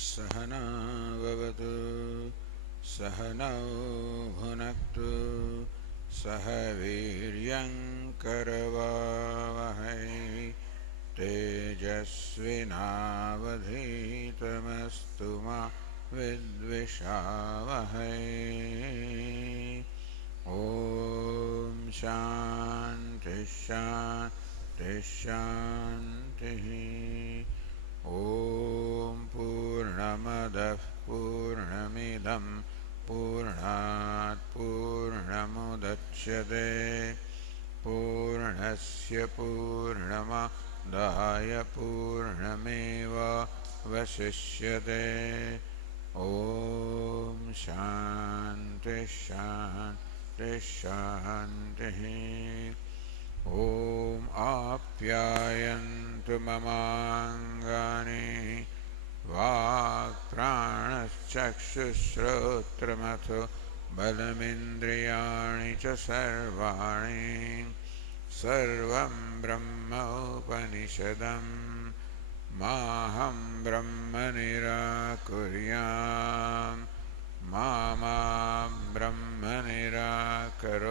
सहना भवतु सहनौ भुनक्तु सह वीर्यङ्करवावहै तेजस्विनावधीतमस्तु मा विद्विषावहै। ॐ शान्ति शान्ति शान्तिः। ॐ पूर्णमदः पूर्णमिदं पूर्णात् पूर्णमुदच्यते पूर्णस्य पूर्णमादाय पूर्णमेवावशिष्यते। ॐ शान्ति शान्ति शान्तिः। ॐ आप्यायन्तु ममाङ्गानि वाक्प्राणश्चक्षुश्रोत्रमथो बलमिन्द्रियाणि च सर्वाणि सर्वं ब्रह्म उपनिषदम् माहं ब्रह्म निराकुर्याम् मा ब्रह्म निराकरोत्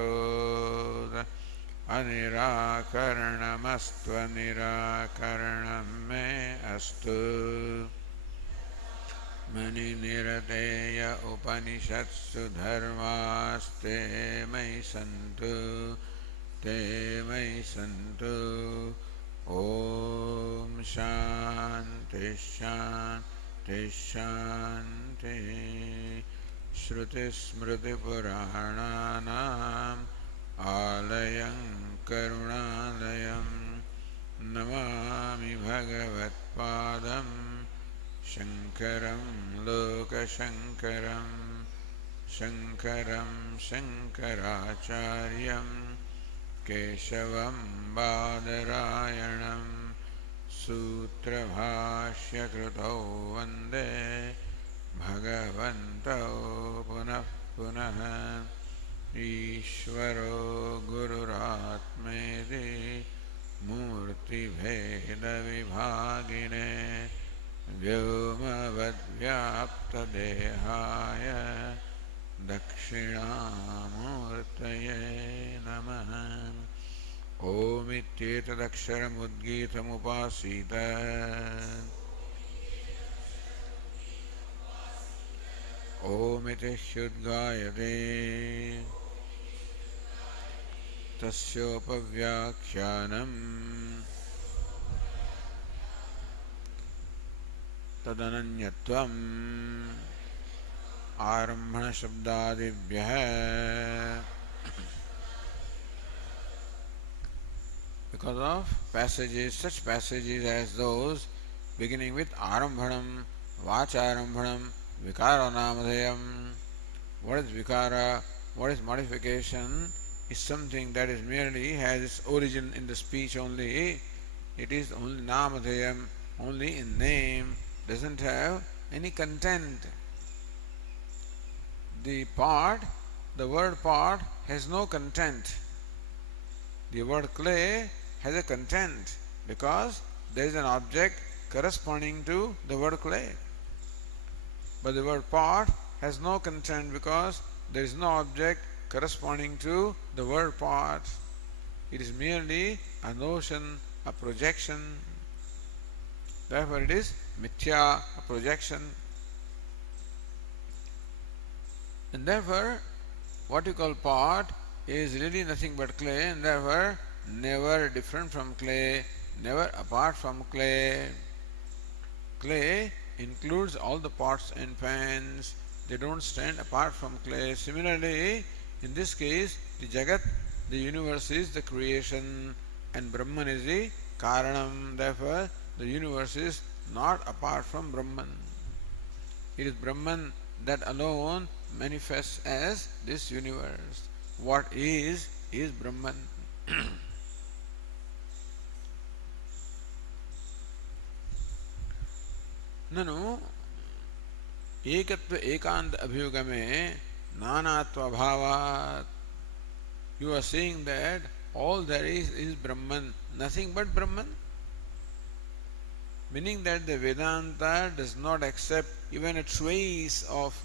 अनिराकरणमस्त्वनिराकरणं मे अस्तु। मनिनिरतेय उपनिषत्सु धर्मास्ते मयि सन्तु ते मयि सन्तु। ॐ शान्ति शान्ति शान्तिः। श्रुतिस्मृतिपुराणानाम् आलयं करुणालयं नमामि भगवत्पादं शङ्करं लोकशङ्करं शङ्करं शङ्कराचार्यं केशवं बादरायणं सूत्रभाष्यकृतौ वन्दे भगवन्तौ पुनः पुनः। ईश्वरो गुरुरात्मेति मूर्तिभेदविभागिने व्योमवद्व्याप्तदेहाय दक्षिणामूर्तये नमः। ओमित्येतदक्षरमुद्गीतमुपासीत ओमिति ह्युद्गायते तस्योपव्याख्यानम् तदनन्यत्वम् आरम्भणशब्दादिभ्यः because of passages, such passages as those beginning with Arambhanam, Vacharambhanam, Vikara Namadhayam. What is Vikara? What is modification? Is something that is merely has its origin in the speech only. It is only Namadhayam, only in name, doesn't have any content. The word part has no content. The word clay has a content because there is an object corresponding to the word clay. But the word pot has no content because there is no object corresponding to the word pot. It is merely a notion, a projection. Therefore it is mithya, a projection. And therefore what you call pot is really nothing but clay, and therefore never different from clay, never apart from clay. Clay includes all the pots and pans. They don't stand apart from clay. Similarly, in this case, the Jagat, the universe is the creation and Brahman is the Karanam. Therefore, the universe is not apart from Brahman. It is Brahman that alone manifests as this universe. What is Brahman. ननु एकत्व एकांत अभियुगमे नानात्व भावात्. You are saying that all there is Brahman, nothing but Brahman. Meaning that the Vedanta does not accept even a trace of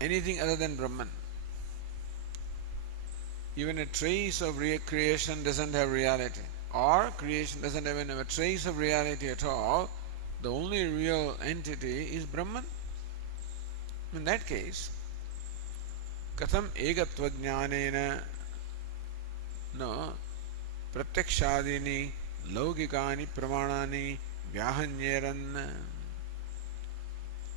anything other than Brahman. Even a trace of creation doesn't have reality, or creation doesn't even have a trace of reality at all. The only real entity is Brahman. In that case, katham egatva jnanena no pratyakshadini laukikani pramanani vyahanyeran.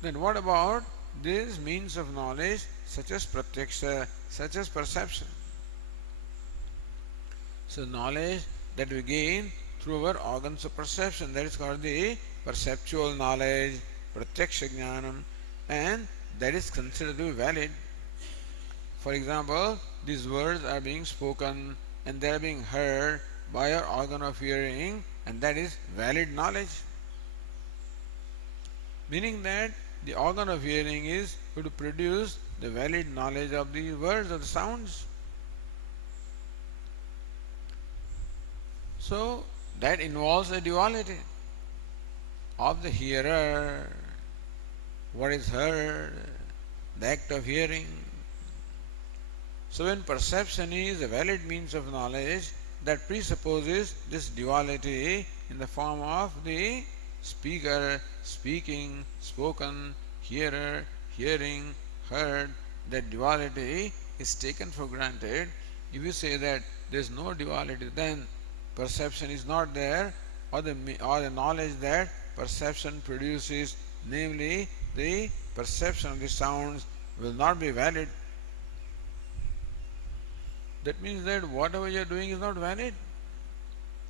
Then what about these means of knowledge such as pratyaksha, such as perception? So knowledge that we gain through our organs of perception, that is called the perceptual knowledge, pratyaksha jnanam, and that is considered to be valid. For example, these words are being spoken and they are being heard by our organ of hearing, and that is valid knowledge. Meaning that the organ of hearing is going to produce the valid knowledge of the words, of the sounds. So that involves a duality of the hearer, what is heard, the act of hearing. So when perception is a valid means of knowledge, that presupposes this duality in the form of the speaker, speaking, spoken, hearer, hearing, heard. That duality is taken for granted. If you say that there is no duality, then perception is not there, or the knowledge that perception produces, namely the perception of the sounds, will not be valid. That means that whatever you are doing is not valid.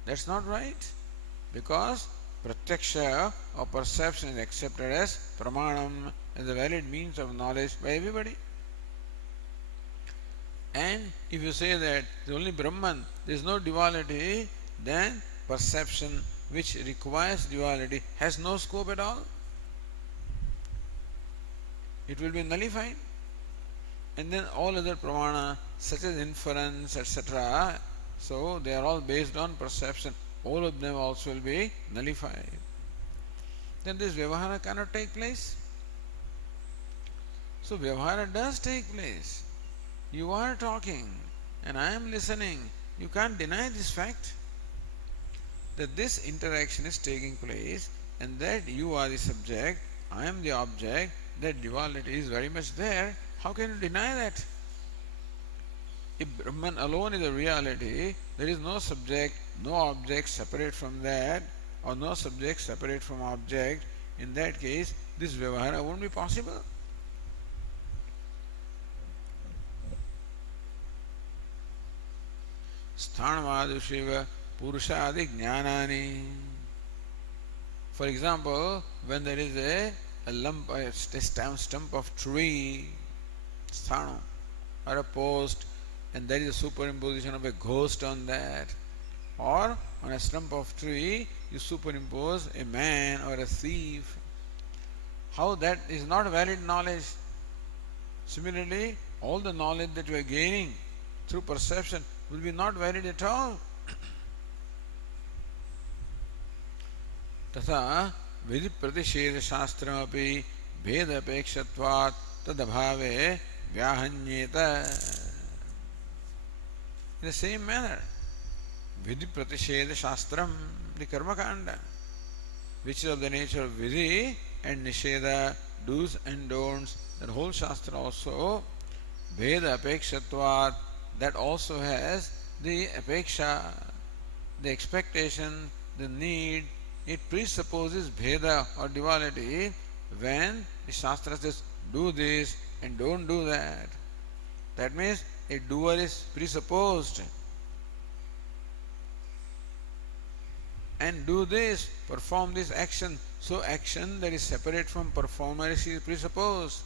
That's not right. Because pratyaksha or perception is accepted as pramanam, as a valid means of knowledge by everybody. And if you say that the only Brahman, there is no duality, then perception which requires duality has no scope at all. It will be nullified. And then all other pramana, such as inference, etc., so they are all based on perception. All of them also will be nullified. Then this vyavahara cannot take place. So vyavahara does take place. You are talking and I am listening. You can't deny this fact that this interaction is taking place and that you are the subject, I am the object, that duality is very much there. How can you deny that? If Brahman alone is a reality, there is no subject, no object separate from that, or no subject separate from object. In that case, this vyavahara won't be possible. Sthanavadushiva purushadi jnanani. For example, when there is a lump, a stump of tree, sthana, or a post, and there is a superimposition of a ghost on that, or on a stump of tree you superimpose a man or a thief. How that is not valid knowledge. Similarly, all the knowledge that you are gaining through perception will be not valid at all. तथा विधि प्रतिषेध शास्त्रमपि भेद अपेक्षत्वात् तदभावे व्याहन्येत. In the same manner, vidhi pratisheda shastram, the karma kanda, which is of the nature of vidhi and nisheda, do's and don'ts, that whole shastra also, veda apekshatvat, that also has the apeksha, the expectation, the need. It presupposes bheda or duality when the shastra says do this and don't do that. That means a doer is presupposed. And do this, perform this action. So action that is separate from performer is presupposed.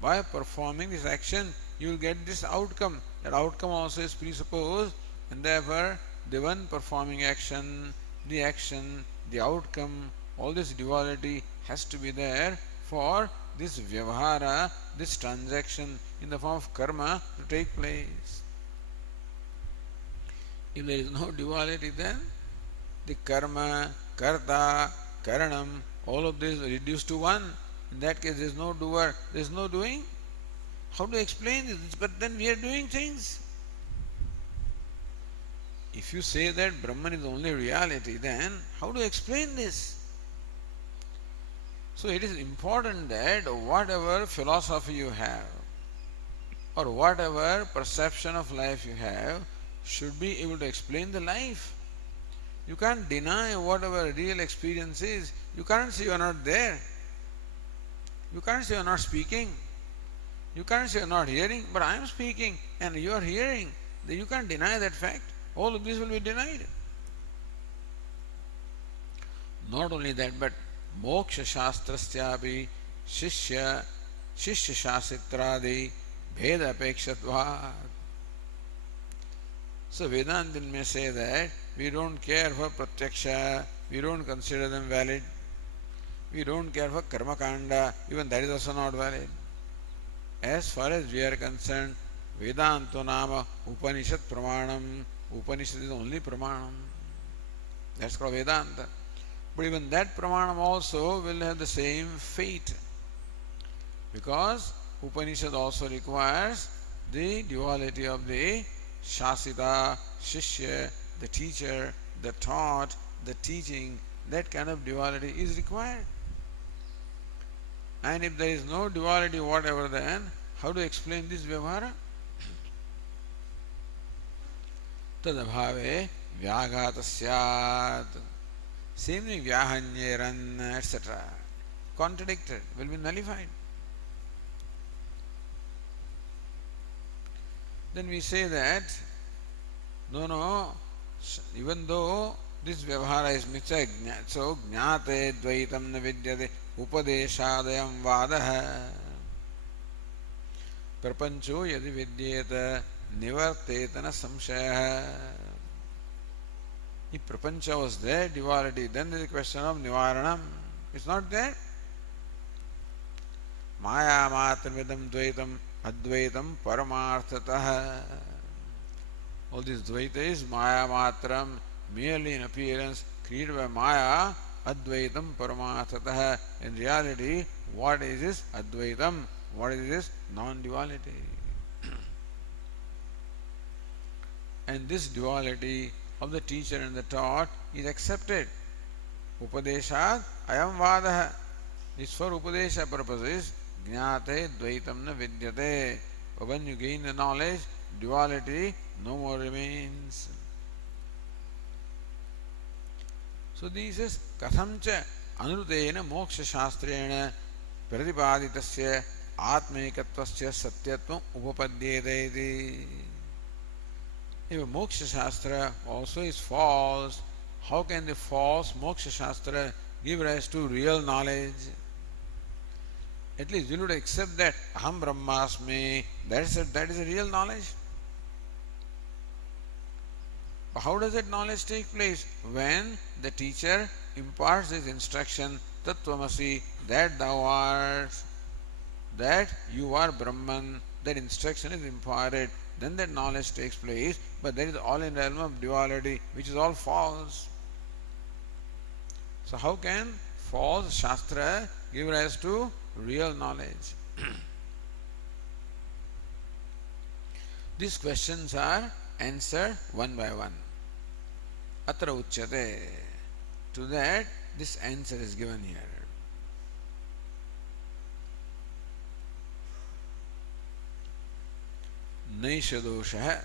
By performing this action, you will get this outcome. That outcome also is presupposed, and therefore the one performing action, the outcome, all this duality has to be there for this vyavahara, this transaction in the form of karma to take place. If there is no duality, then the karma, karta, karanam, all of this reduced to one. In that case, there is no doer, there is no doing. How to explain this? But then we are doing things. If you say that Brahman is the only reality, then how to explain this? So it is important that whatever philosophy you have, or whatever perception of life you have, should be able to explain the life. You can't deny whatever real experience is. You can't say you are not there. You can't say you are not speaking. You can't say you are not hearing, but I am speaking and you are hearing. Then you can't deny that fact. All of this will be denied. Not only that, but moksha shastrasyapi shishya shasitradi bheda apekshatvat. So Vedanta may say that we don't care for pratyaksha, we don't consider them valid. We don't care for karma kanda, even that is also not valid. As far as we are concerned, Vedanto nama Upanishad pramanam. Upanishad is the only pramanam. That's called Vedanta. But even that pramanam also will have the same fate. Because Upanishad also requires the duality of the Shasita, Shishya, the teacher, the taught, the teaching. That kind of duality is required. And if there is no duality whatever, then how to explain this vyavahara? Tadabhave vyagata syat. Same thing, vyahanyeran, etc. Contradicted, will be nullified. Then we say that, no, even though this vyavahara is mithya, so jnate dvaitam na vidyate upadeshadayam vadaha prapancho yadi vidyeta nivartetana samshaya. If prapancha was there, duality, then there is a question of nivaranam. It's not there. Maya matramidam dvaitam advaitam paramarthatah. All this dvaita is maya matram, merely in appearance, created by maya, advaitam paramarthatah. In reality, what is this advaitam? What is this non-duality? And this duality of the teacher and the taught is accepted. Upadeshat ayam vadaha. It's for upadesha purposes. Jnate dvaitam na vidyate. But when you gain the knowledge, duality no more remains. So this is kathamcha anurutena moksha shastrena pratipaditasya atmekattvasya satyatvam upapadyete iti. If moksha shastra also is false, how can the false moksha shastra give rise to real knowledge? At least we would accept that aham brahmasmi, that is a real knowledge. But how does that knowledge take place? When the teacher imparts his instruction, tattvamasi, that thou art, that you are Brahman, that instruction is imparted, then that knowledge takes place. But that is all in the realm of duality, which is all false. So how can false shastra give rise to real knowledge? These questions are answered one by one. Atra uchyate. To that, this answer is given here. Naisha dosha.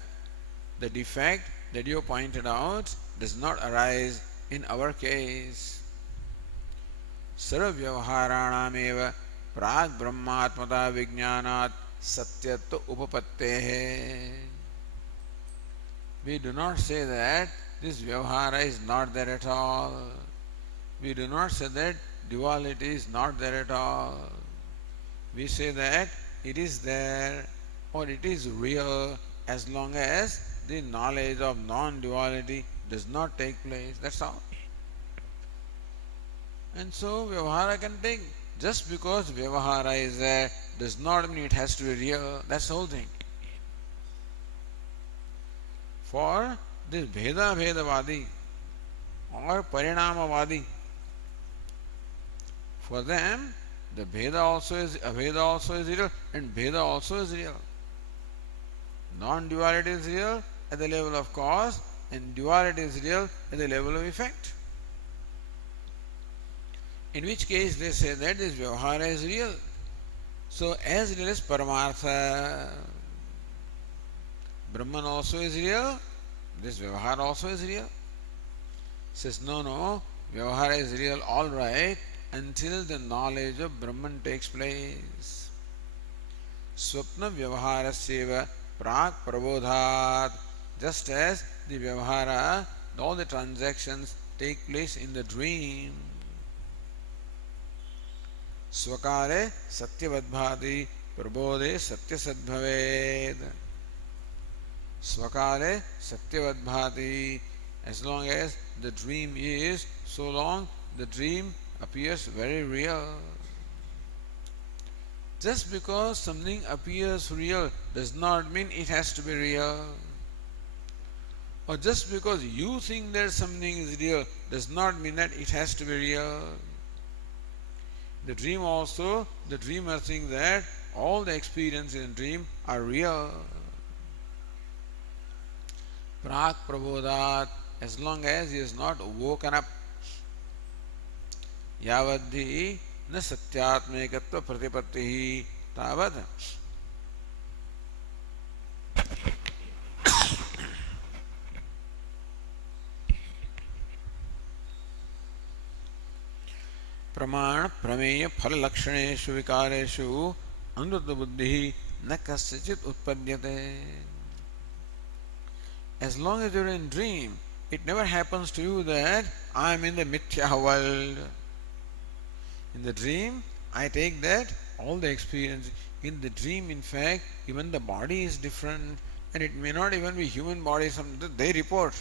The defect that you pointed out does not arise in our case. Sarvavyavaharanameva prag brahmatmata vijnanat satyatva upapattehe. We do not say that this vyavahara is not there at all. We do not say that duality is not there at all. We say that it is there or it is real as long as the knowledge of non-duality does not take place. That's all. And so vyavahara can take. Just because vyavahara is there does not mean it has to be real. That's the whole thing. For this Bheda Bhedavadi or Parinamavadi, For them, the Bheda also is Abheda also is real, and Bheda also is real. Non-duality is real at the level of cause, and duality is real at the level of effect. In which case they say that this Vyavahara is real. So as real as Paramartha, Brahman also is real, this Vyavahara also is real. Says no, Vyavahara is real, all right, until the knowledge of Brahman takes place. Swapna Vyavaharasya Prak Prabodhat, just as the Vyavahara, all the transactions take place in the dream. Swakare Satyavadbhati Prabodhe Satyasadbhaved. Swakare Satyavadbhati, as long as the dream is, so long the dream appears very real. Just because something appears real does not mean it has to be real. Or just because you think that something is real does not mean that it has to be real. The dream also, the dreamer thinks that all the experiences in the dream are real. Prak Prabodhat, as long as he is not woken up. Yavadhi na satyatmekatva pratipattihi tavad. प्रमाण प्रमेय फल लक्षणेषु विकारेषु अनुरुद्ध बुद्धि न कस्यचित् उत्पद्यते. As long as you are in dream, it never happens to you that I am in the mithya world. In the dream, I take that all the experience. In the dream, in fact, even the body is different, and it may not even be human body. They report.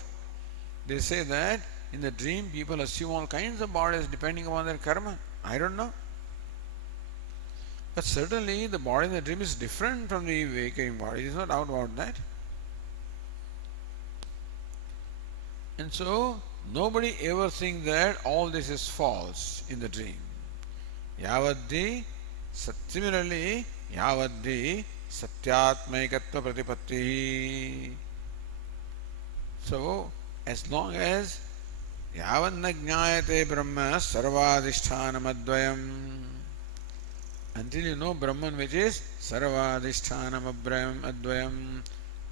They say that in the dream, people assume all kinds of bodies depending upon their karma. I don't know. But certainly, the body in the dream is different from the waking body. There is no doubt about that. And so, nobody ever thinks that all this is false in the dream. Yavadhi, similarly, Yavadhi, Satyatmaikatva Pratipatti. So, as long as Yavanna Jnayate Brahma Sarvadhishthanam Advayam, until you know Brahman, which is Sarvadhishthanam Advayam,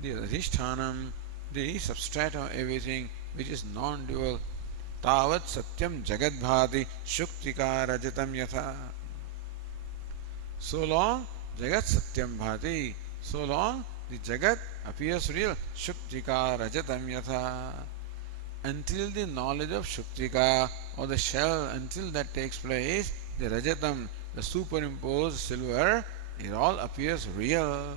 the Adhishtanam, the substrate of everything which is non-dual, Tavat Satyam Jagat Bhati Shuktika Rajatam Yatha. So long Jagat Satyam Bhati, so long the Jagat appears real, Shuktika Rajatam Yatha. Until the knowledge of Shuktika or the shell, until that takes place, the Rajatam, the superimposed silver, it all appears real.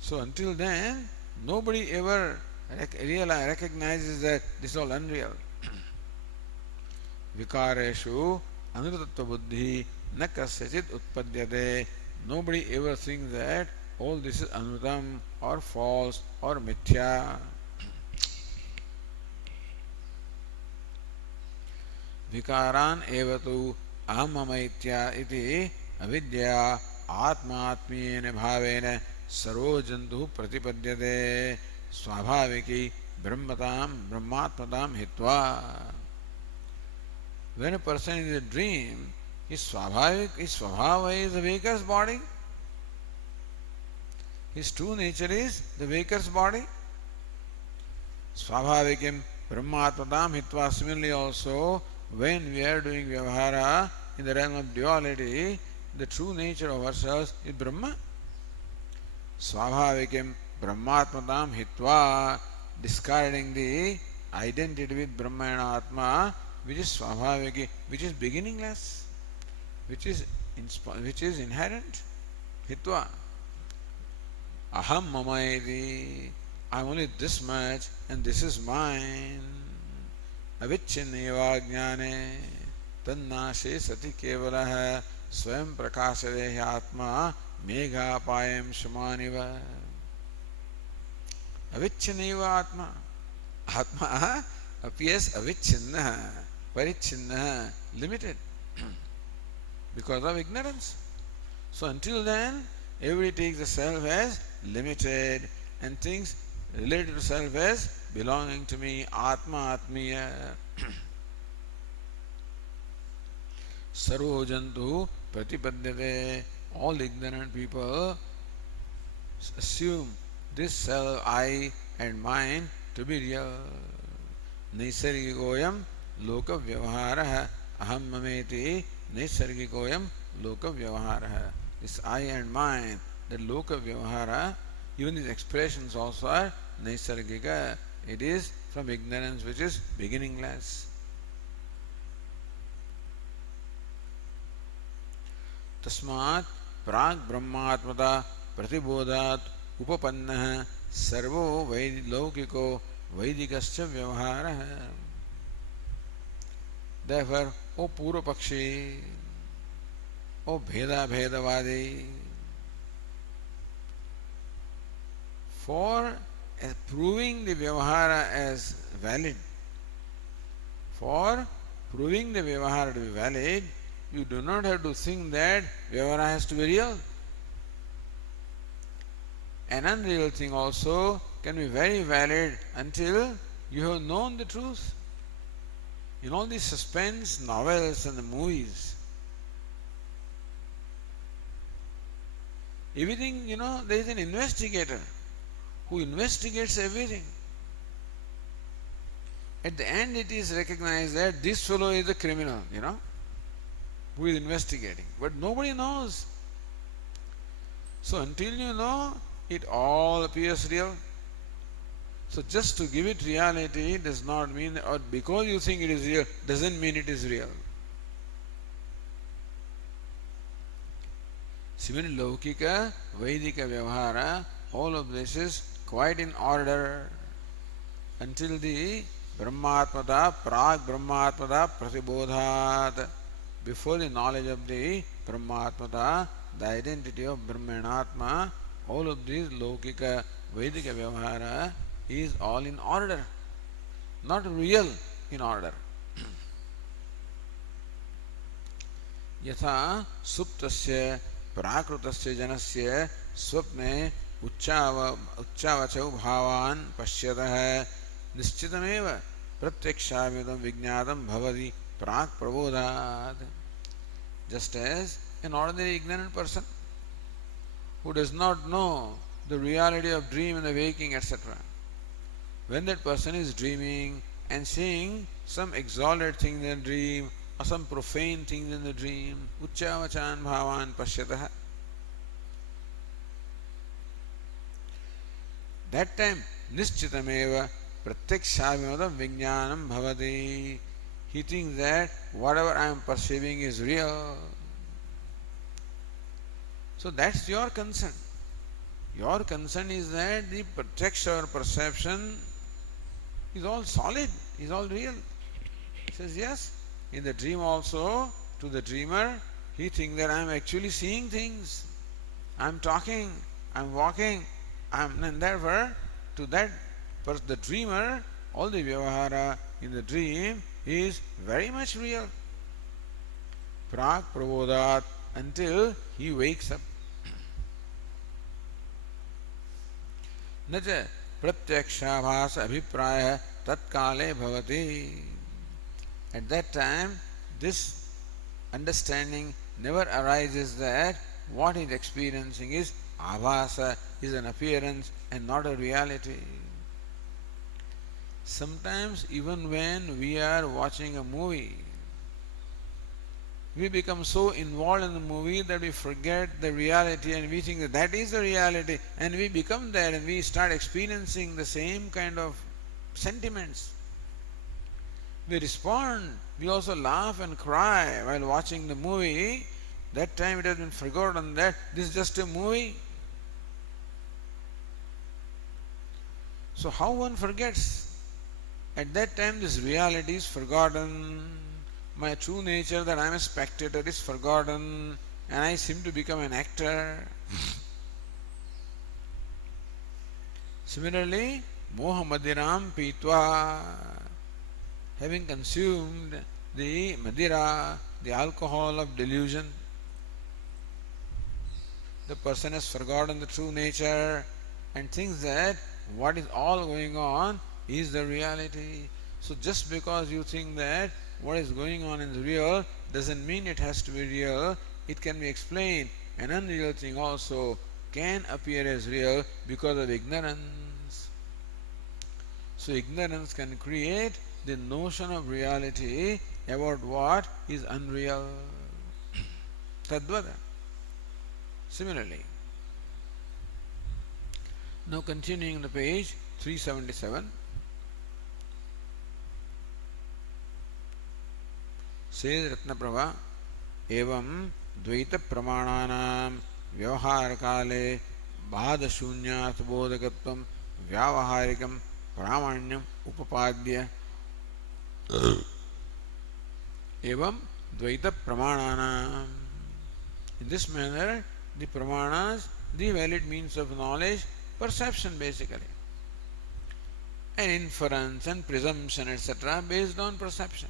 So until then, nobody ever recognizes that this is all unreal. Vikareshu anurtattva buddhi na kasyachit utpadyate. Nobody ever thinks that all this is anutam or false or mithya. Vikaran evatu ahamaitya iti avidya atmatmiyena bhavena sarvojantu pratipadyate swabhaviki brahmatmatam hitva. When a person is in a dream, his swabhava is the waker's body. His true nature is the waker's body. Swabhavikim brahmatmatam hitva. Similarly also, when we are doing vyavahara in the realm of duality, the true nature of ourselves is Brahma. Swabhavikim brahmatmatam hitva, discarding the identity with Brahma and Atma, which is swabhaviki, which is beginningless, which is inherent. Hitva. Aham mamaiti, I am only this much and this is mine. Avicchinneva jnane tannashe sati kevalah swayam prakasadehi atma megapayam shumaniva. Avicchinneva atma. Atma appears avichinna. Parichinna, limited, because of ignorance. So until then, everybody takes the self as limited and thinks related to self as belonging to me, Atma Atmiya. Sarvo jantu pratipadyate. All ignorant people assume this self, I and mine to be real. Naisargikoyam loka vyavahara aham mameti naisargikoyam loka vyavahara. This I and mine, the loka vyavahara, even these expressions also are naisargika. It is from ignorance which is beginningless. तस्मात् प्राग ब्रह्मात्मता प्रतिबोधात् उपपन्नः servo लौकिको वैदिकश्च व्यवहारः. Therefore, O पूर्व पक्षी, O भेदाभेदवादी, for proving the vyavahara as valid, for proving the vyavahara to be valid, you do not have to think that vyavahara has to be real. An unreal thing also can be very valid until you have known the truth. In all these suspense novels and the movies, everything, there is an investigator who investigates everything. At the end, it is recognized that this fellow is a criminal, who is investigating. But nobody knows. So until you know, it all appears real. So just to give it reality does not mean, or because you think it is real, doesn't mean it is real. Similarly, Laukika, Vedika Vyavahara, all of this is quite in order until the Brahmatmata, Prag Brahmatmata Pratibodhat. Before the knowledge of the Brahmatmata, the identity of Brahmanatma, all of these Laukika, Vedika Vyavahara is all in order, not real in order. यथा सुप्तस्य प्राकृतस्य जनस्य स्वप्ने उच्चावचौ भावान् पश्यतः निश्चितमेव प्रत्यक्षाभिदं विज्ञातं भवति प्राक् प्रबोधात्. Just as an ordinary ignorant person who does not know the reality of dream and the waking, etc. When that person is dreaming and seeing some exalted thing in the dream or some profane things in the dream, uccavachan bhavan pashyatah. That time, nishchitameva pratyakshavimadam vijnanam bhavati. He thinks that whatever I am perceiving is real. So that's your concern. Your concern is that the pratyaksha or perception is all solid, is all real. He says, yes, in the dream also, to the dreamer, he thinks that I am actually seeing things. I am talking, I am walking, and therefore, to that the dreamer, all the vyavahara in the dream is very much real. Prag prabodhat, until he wakes up. न च प्रत्यक्षाभास अभिप्राय तत्काले भवति. At that time, this understanding never arises that what he is experiencing is abhasa, is an appearance and not a reality. Sometimes even when we are watching a movie, we become so involved in the movie that we forget the reality and we think that that is the reality, and we become there and we start experiencing the same kind of sentiments. We respond, we also laugh and cry while watching the movie. That time it has been forgotten that this is just a movie. So how one forgets? At that time this reality is forgotten. My true nature that I am a spectator is forgotten and I seem to become an actor. Similarly, moha madiram pitva, having consumed the Madira, the alcohol of delusion. The person has forgotten the true nature and thinks that what is all going on is the reality. So just because you think that what is going on is real doesn't mean it has to be real. It can be explained. An unreal thing also can appear as real because of ignorance. So ignorance can create the notion of reality about what is unreal. Tadvada. Similarly, now continuing the page 377, says Ratnaprabha, evam dvaita pramananam vyavahar kale bhada shunyat bodhakatvam vyavaharikam pramanyam upapadya. Evam dvaita pramananam. In this manner, the pramanas, the valid means of knowledge, perception basically, and inference and presumption, etc., based on perception.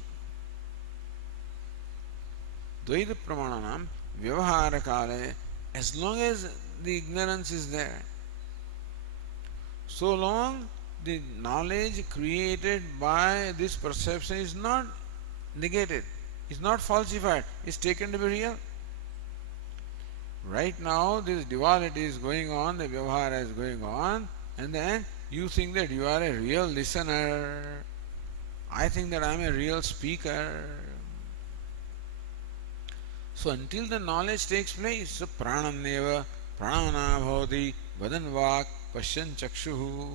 Dvaita pramananam vyavahara kale, as long as the ignorance is there, so long the knowledge created by this perception is not negated, is not falsified, is taken to be real. Right now, this duality is going on, the vyavahara is going on, and then you think that you are a real listener. I think that I am a real speaker. So until the knowledge takes place, so pranamneva pranamana bhavati vadan vak pashyan chakshuhu.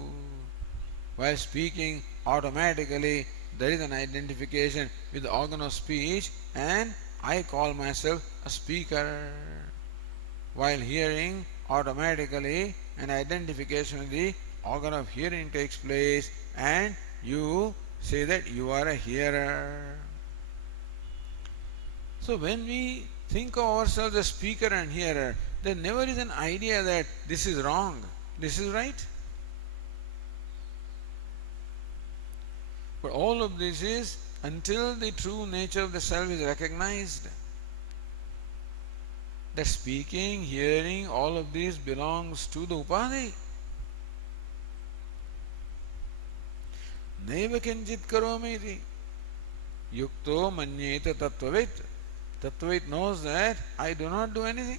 While speaking, automatically there is an identification with the organ of speech, and I call myself a speaker. While hearing, automatically an identification with the organ of hearing takes place, and you say that you are a hearer. So when we think of ourselves as speaker and hearer, there never is an idea that this is wrong, this is right. But all of this is until the true nature of the self is recognized. That speaking, hearing, all of this belongs to the upadhi. Neva kinchit karomi iti. Yukto manyeta tattvavit. Tattvavit knows that I do not do anything.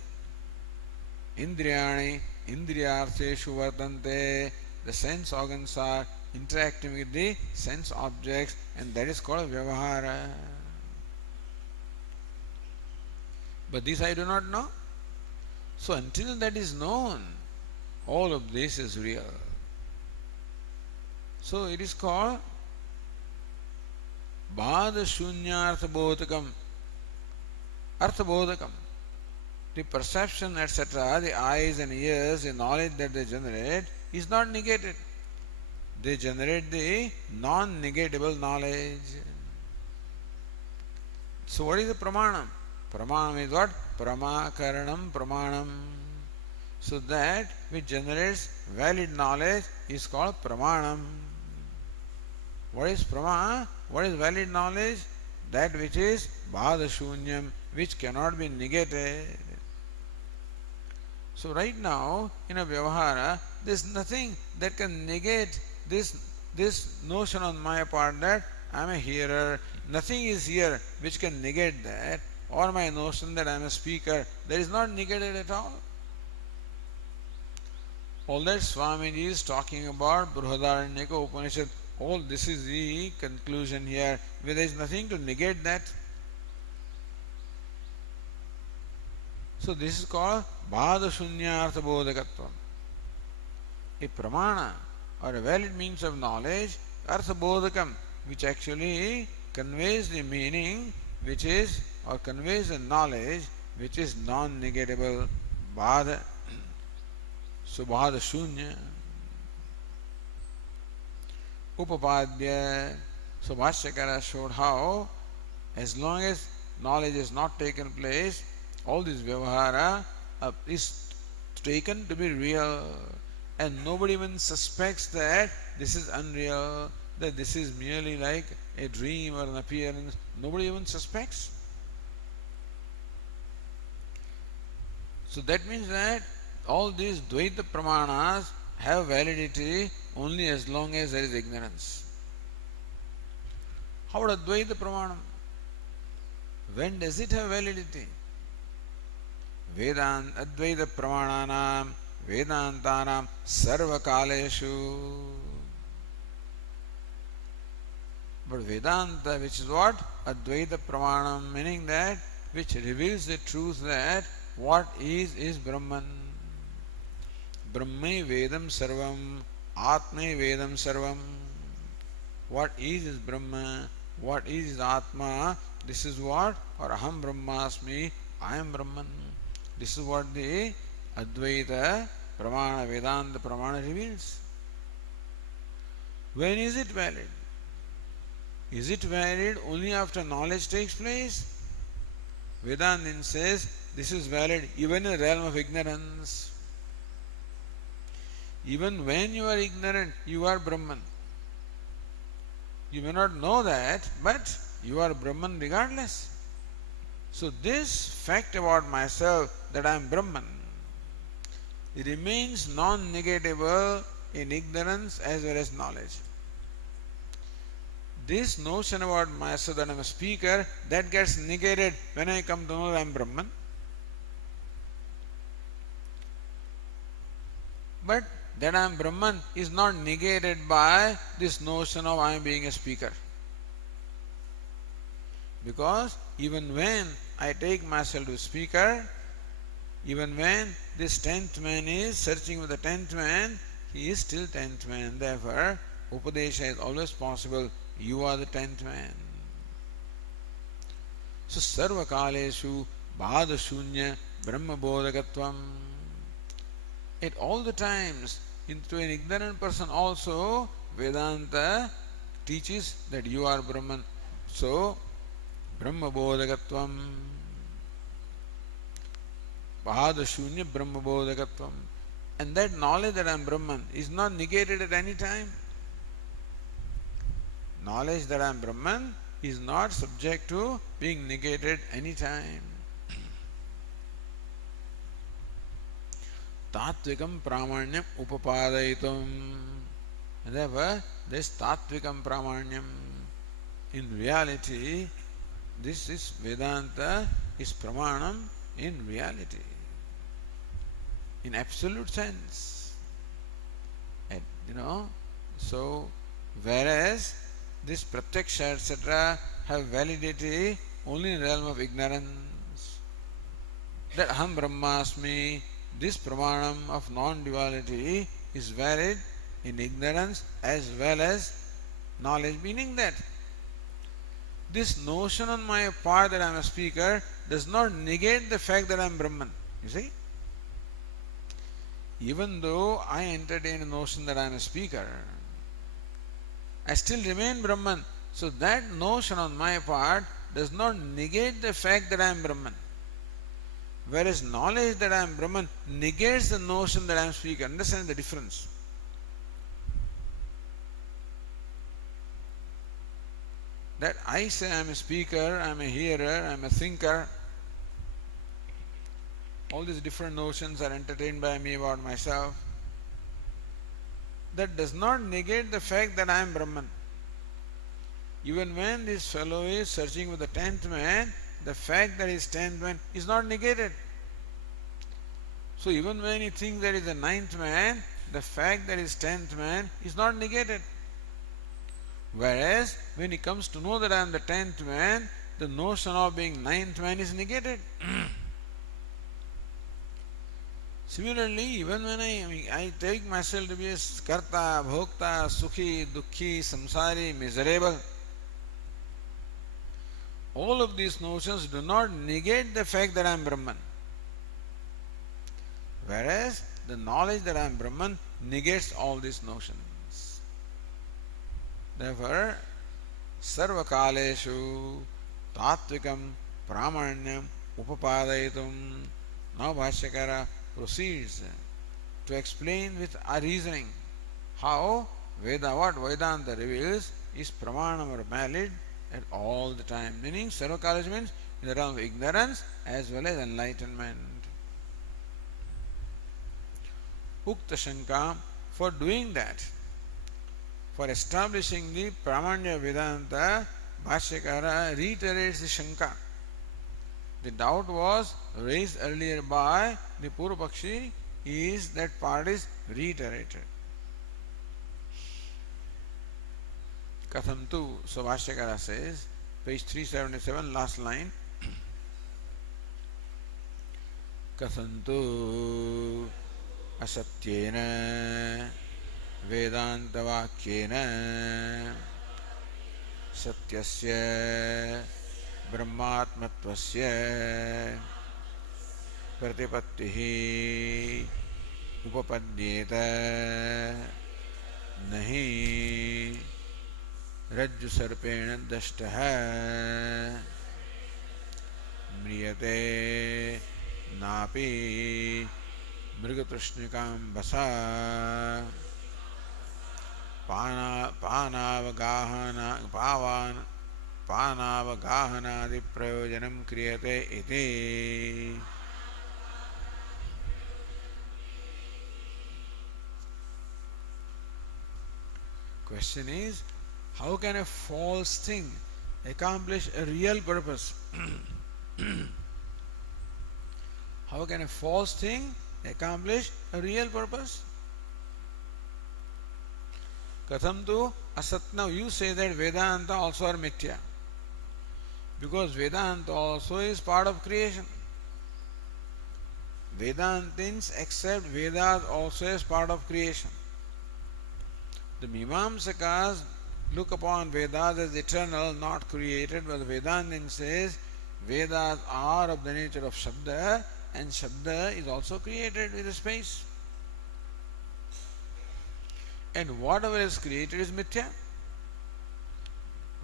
Indriyani, indriyartheshu vartante. The sense organs are interacting with the sense objects, and that is called vyavahara. But this I do not know. So until that is known, all of this is real. So it is called bhada shunyartha bodhakam. Artha bodhakam. The perception, etc., the eyes and ears, the knowledge that they generate is not negated. They generate the non-negatable knowledge. So what is the pramanam? Pramanam is what? Pramakaranam pramanam. So that which generates valid knowledge is called pramanam. What is prama? What is valid knowledge? That which is bhadashunyam, which cannot be negated. So right now, in a vyavahara, there is nothing that can negate this notion on my part that I am a hearer. Nothing is here which can negate that, or my notion that I am a speaker. That is not negated at all. All that Swamiji is talking about, Brihadaranyaka Upanishad, all this is the conclusion here, where there is nothing to negate that. So this is called Bhadashunyartha Bodhakatvam. A pramana or a valid means of knowledge, Artha Bodhakam, which actually conveys the meaning which is, or conveys the knowledge which is non-negatable, Bhada. So Bhadashunya. Upapadya. So Bhashyakara showed how, as long as knowledge has not taken place, all this vyavahara is taken to be real, and nobody even suspects that this is unreal. that this is merely like a dream or an appearance. Nobody even suspects. So that means that all these Dvaita Pramanas have validity only as long as there is ignorance. How about Advaita Pramanam? When does it have validity? Vedant Advaita Pramananam Vedantanam Sarvakaleshu. But Vedanta, which is what? Advaita Pramanam, meaning that which reveals the truth that what is Brahman. Brahme Vedam Sarvam, Atme Vedam Sarvam. What is Brahma, what is Atma, this is what, or Aham Brahmasmi, I am Brahman. This is what the Advaita Pramana, Vedanta Pramana reveals. When is it valid? Is it valid only after knowledge takes place? Vedanta says this is valid even in the realm of ignorance. Even when you are ignorant, you are Brahman. You may not know that, but you are Brahman regardless. So this fact about myself that I am Brahman, it remains non-negatable in ignorance as well as knowledge. This notion about myself that I am a speaker, that gets negated when I come to know that I am Brahman. But that I am Brahman is not negated by this notion of I am being a speaker. Because even when I take myself to speaker, even when this 10th man is searching for the 10th man, he is still 10th man. Therefore, Upadesha is always possible. You are the 10th man. So, Sarvakaleshu Bhadashunya Brahma Bodhakatvam. At all the times, to an ignorant person also, Vedanta teaches that you are Brahman. So, Brahma Bodhakatvam, Bhadashunya Brahma Bodhakatvam. And that knowledge that I am Brahman is not negated at any time. Knowledge that I am Brahman is not subject to being negated any time. Tatvikam Pramanyam Upapadaitum. And therefore, this Tatvikam Pramanyam, in reality, this is Vedanta, is Pramanam in reality, in absolute sense. And, so, whereas this Pratyaksha, etc., have validity only in the realm of ignorance. That Aham Brahmasmi, this Pramanam of non-duality is valid in ignorance as well as knowledge, meaning that this notion on my part that I am a speaker does not negate the fact that I am Brahman. You see? Even though I entertain a notion that I am a speaker, I still remain Brahman. So that notion on my part does not negate the fact that I am Brahman. Whereas knowledge that I am Brahman negates the notion that I am speaker. Understand the difference? That I say I am a speaker, I am a hearer, I am a thinker. All these different notions are entertained by me about myself. That does not negate the fact that I am Brahman. Even when this fellow is searching for the 10th man, the fact that he is 10th man is not negated. So even when he thinks that he is the 9th man, the fact that he is 10th man is not negated. Whereas when he comes to know that I am the 10th man, the notion of being 9th man is negated. Similarly, even when I take myself to be a karta, bhokta, sukhi, dukhi, samsari, miserable, all of these notions do not negate the fact that I am Brahman. Whereas the knowledge that I am Brahman negates all these notions. Therefore, sarvakaleshu tatvikam pramanyam upapadaitum. Now Bhashyakara proceeds to explain with a reasoning how what Vedanta reveals is pramanam or valid at all the time. Meaning sarvakalis means in the realm of ignorance as well as enlightenment. Ukta Shanka, for doing that, for establishing the Pramanya Vedanta, Bhashyakara reiterates the Shanka. The doubt was raised earlier by the Purvapakshi, is that part is reiterated. Katham tu, so Bhashyakara says, page 377, last line. Katham tu asatyena vedantavakyena satyasya brahmatmatvasya pratipattihi upapadyeta nahi rajju sarpena dashtaha mriyate napi मृगतृष्णिकां बसा पानावगाहनादि प्रयोजनं क्रियते इति. Question is, how can a false thing accomplish a real purpose? How can a false thing accomplish a real purpose? Katham tu asat. Now you say that Vedanta also are mithya, because Vedanta also is part of creation. Vedantins accept Vedas also as part of creation. The Mimamsakas look upon Vedas as eternal, not created, but the Vedantin says Vedas are of the nature of Shabda, and Shabda is also created with a space. And whatever is created is mithya.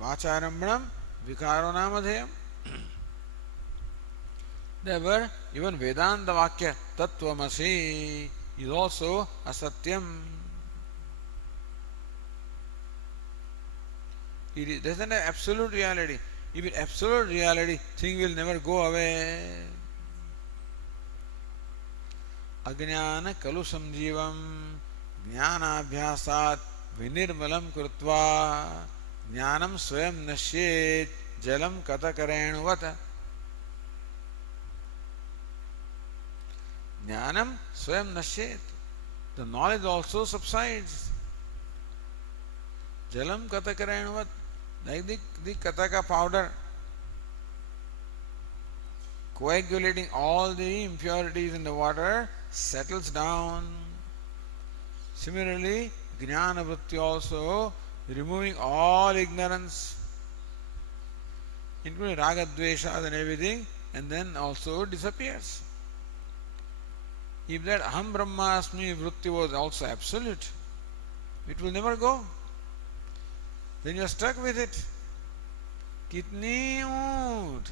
Vacharambhanam vikaro namadheyam. Therefore, even Vedanta Vakya Tattvamasi is also asatyam. It doesn't have absolute reality. If it absolute reality, thing will never go away. Ajnana kalu samjivam ज्ञानाभ्यासात् विनिर्मलं कृत्वा ज्ञानं स्वयं नश्येत् जलं कतकरेणुवत्. ज्ञानं स्वयं नश्येत्. The knowledge also subsides. Jalam katakarayanavat, like the kataka powder, coagulating all the impurities in the water, settles down. Similarly, Jnana Vritti also removing all ignorance, including Raga Dveshas and everything, and then also disappears. If that Aham Brahmasmi Vritti was also absolute, it will never go. Then you are stuck with it. Kitni oot,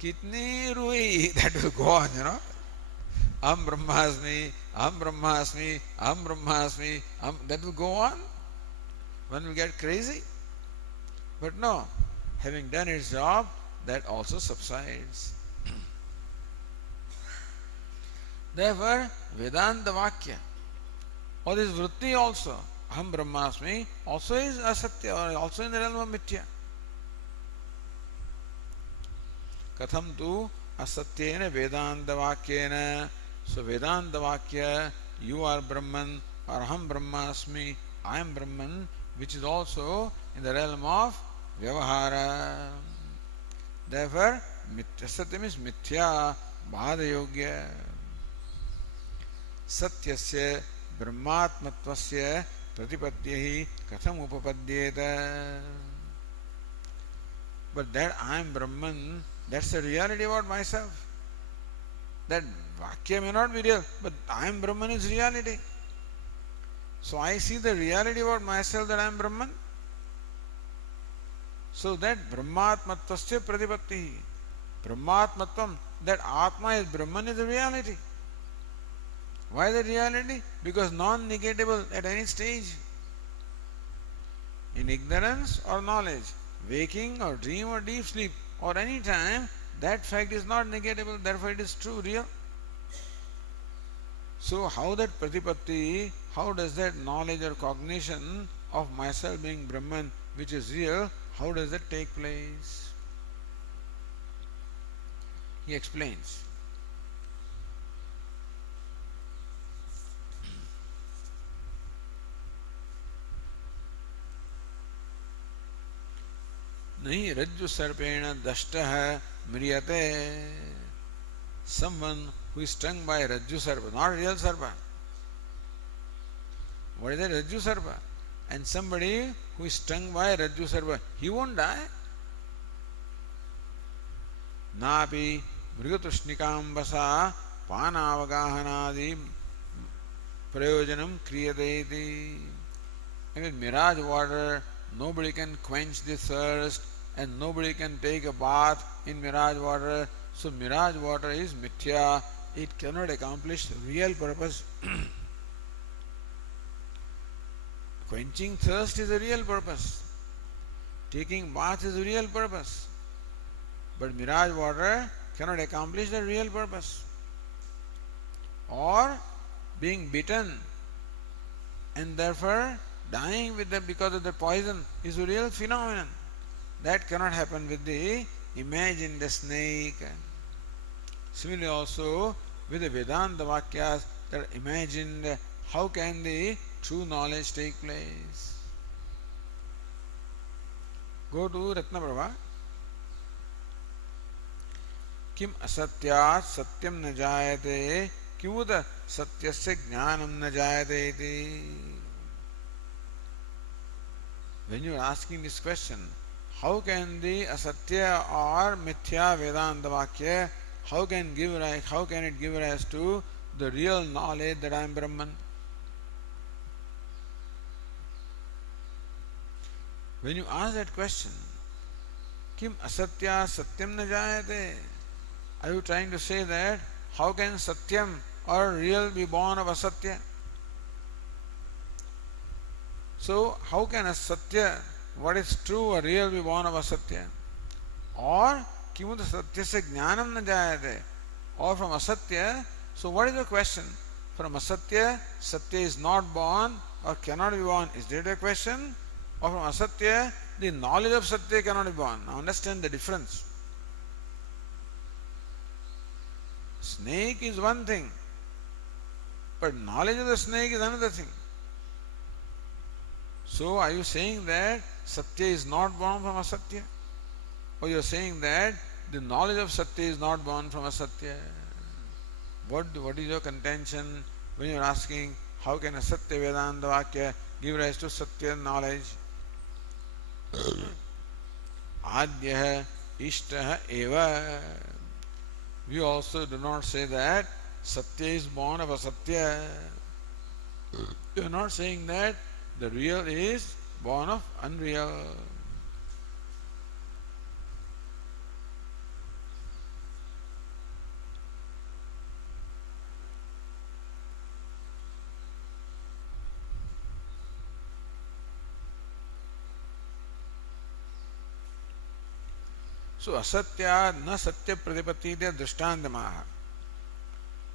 kitni rui, that will go on, you know. Aham Brahmasmi, Aham Brahmasmi, Aham Brahmasmi, that will go on. One will get crazy. But no, having done its job, that also subsides. Therefore, Vedanta Vakya, or this Vritti also, Aham Brahmasmi, also is asatya, or also in the realm of mithya. Katham tu asatyena Vedanta Vakyena. So Vedanta Vakya, you are Brahman, or Aham Brahmasmi, I am Brahman, which is also in the realm of Vyavahara. Therefore, Satyam is Mithya, Bhadayogya. Satyasya Brahmatmatvasya Pratipatyahi Katham Upapadyeta. But that I am Brahman, that's the reality about myself. That Vakya may not be real, but I am Brahman is reality. So I see the reality about myself that I am Brahman. So that Brahmatmatvasya Pratipattihi, Brahmatmatvam, that Atma is Brahman is the reality. Why the reality? Because non-negatable at any stage. in ignorance or knowledge, waking or dream or deep sleep, or any time, that fact is not negatable, therefore it is true, real. So, how that pratipatti, how does that knowledge or cognition of myself being Brahman, which is real, how does that take place? He explains. नहीं रज्जु सर्पेण दष्टः म्रियते. Someone who is stung by a rajju sarpa, not a real sarpa. What is a rajju sarpa? And somebody who is stung by a rajju sarpa, he won't die. Napi mrigatushnikambasa panavagahanadi prayojanam kriyate iti. And with mirage water, nobody can quench the thirst and nobody can take a bath in mirage water. So mirage water is mithya. It cannot accomplish real purpose. Quenching thirst is a real purpose. Taking bath is a real purpose. But mirage water cannot accomplish the real purpose. Or being bitten and therefore dying because of the poison is a real phenomenon. That cannot happen with the imagined snake. Similarly also with the Vedanta Vakyas that are imagined, how can the true knowledge take place? Go to Ratnaprabha. किम असत्यात् सत्यम न जायते किमुत सत्यस्य ज्ञानम न जायते इति. When you are asking this question, how can the asatya or mithya Vedanta Vakya, how can it give rise to the real knowledge that I am Brahman? When you ask that question, Kim asatya satyam na jayate? Are you trying to say that how can satyam or real be born of asatya? So how can a satya, what is true or real, be born of asatya? Or kimuta satyasya jnanam na jayate? Or from asatya, so what is the question? From asatya, satya is not born or cannot be born. Is that a question? Or from asatya, the knowledge of satya cannot be born. Now understand the difference. Snake is one thing, but knowledge of the snake is another thing. So are you saying that satya is not born from asatya? Or you are saying that the knowledge of satya is not born from asatya? What is your contention when you are asking how can a satya Vedanta Vakya give rise to satya knowledge? Adyah ishtah eva. We also do not say that satya is born of asatya. We are not saying that the real is born of unreal. So asatya na satya pratipatti de drishtantamaha.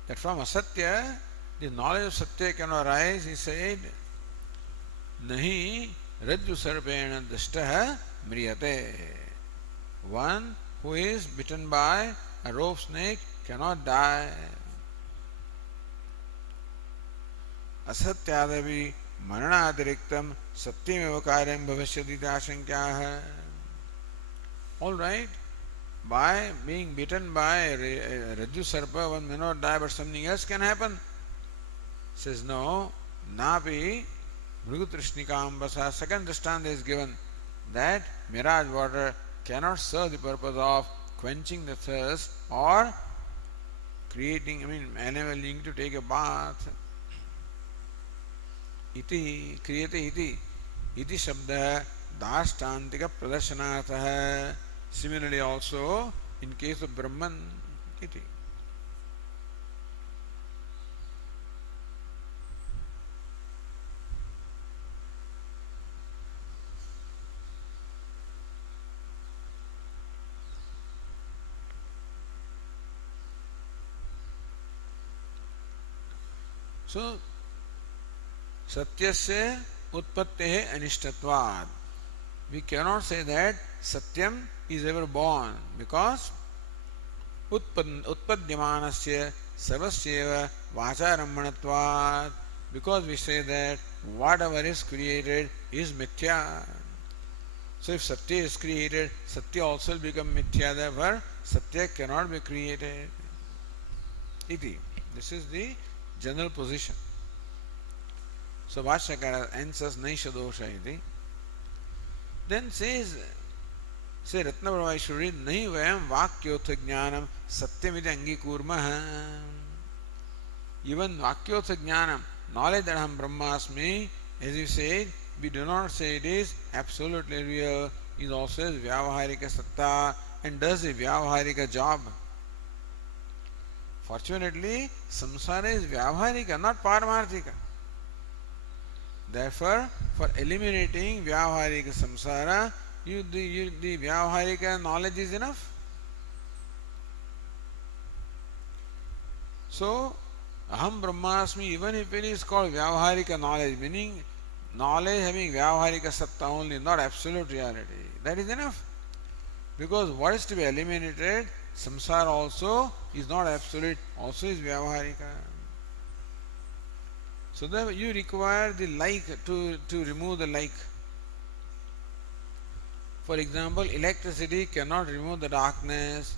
That from asatya the knowledge of satya cannot arise, he said, nahi rajju sarpena drishtah mriyate. One who is bitten by a rope snake cannot die. Asatyadavi maranadiriktam satyameva karyam bhavishyati asankyaha. All right, by being bitten by a rajju sarpa, one may not die, but something else can happen. Says no, napi mrigutrishnikambasa. Second drishtanta is given that mirage water cannot serve the purpose of quenching the thirst or enabling to take a bath. Iti kriyate iti shabda dashtantika pradarshanaatha. Similarly also in case of Brahman, iti. So, satyasya utpattehe anishtvatvad. We cannot say that satyam is ever born because utpadyamanasya sarvasyeva vacharammanatvad. Because we say that whatever is created is mithya. So if Satya is created, Satya also will become mithya. Therefore, Satya cannot be created. Iti. This is the general position. So Vashyakara answers Naisha dosha iti. Then says, say Ratnaprabha should read, Nahi vayam vakyotha jnanam satyamiti angikurmaha. Even vakyotha jnanam, knowledge that I am Brahmasmi, as you said, we do not say it is absolutely real, is also as Vyavaharika Satta and does a Vyavaharika job. Fortunately, samsara is Vyavaharika, not Paramarthika. Therefore, for eliminating Vyavaharika samsara, the Vyavaharika knowledge is enough. So, Aham Brahmasmi, even if it is called Vyavaharika knowledge, meaning knowledge having Vyavaharika Satta only, not absolute reality, that is enough. Because what is to be eliminated, samsara also is not absolute, also is Vyavaharika. So that you require the like to remove the like. For example, electricity cannot remove the darkness,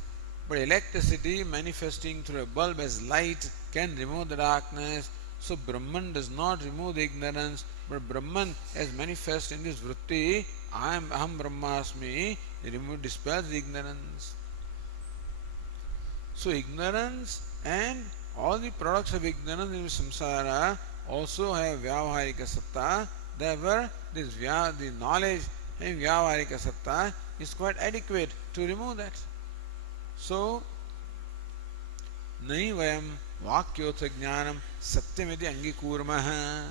but electricity manifesting through a bulb as light can remove the darkness. So Brahman does not remove the ignorance, but Brahman as manifest in this vritti, Aham Brahmasmi, dispels the ignorance. So ignorance and all the products of ignorance in samsara also have Vyavaharika Satta. Therefore, the knowledge in Vyavaharika Satta is quite adequate to remove that. So, Nai Vayam Vakyotha Jnanam Satyamiti Angikurmaha.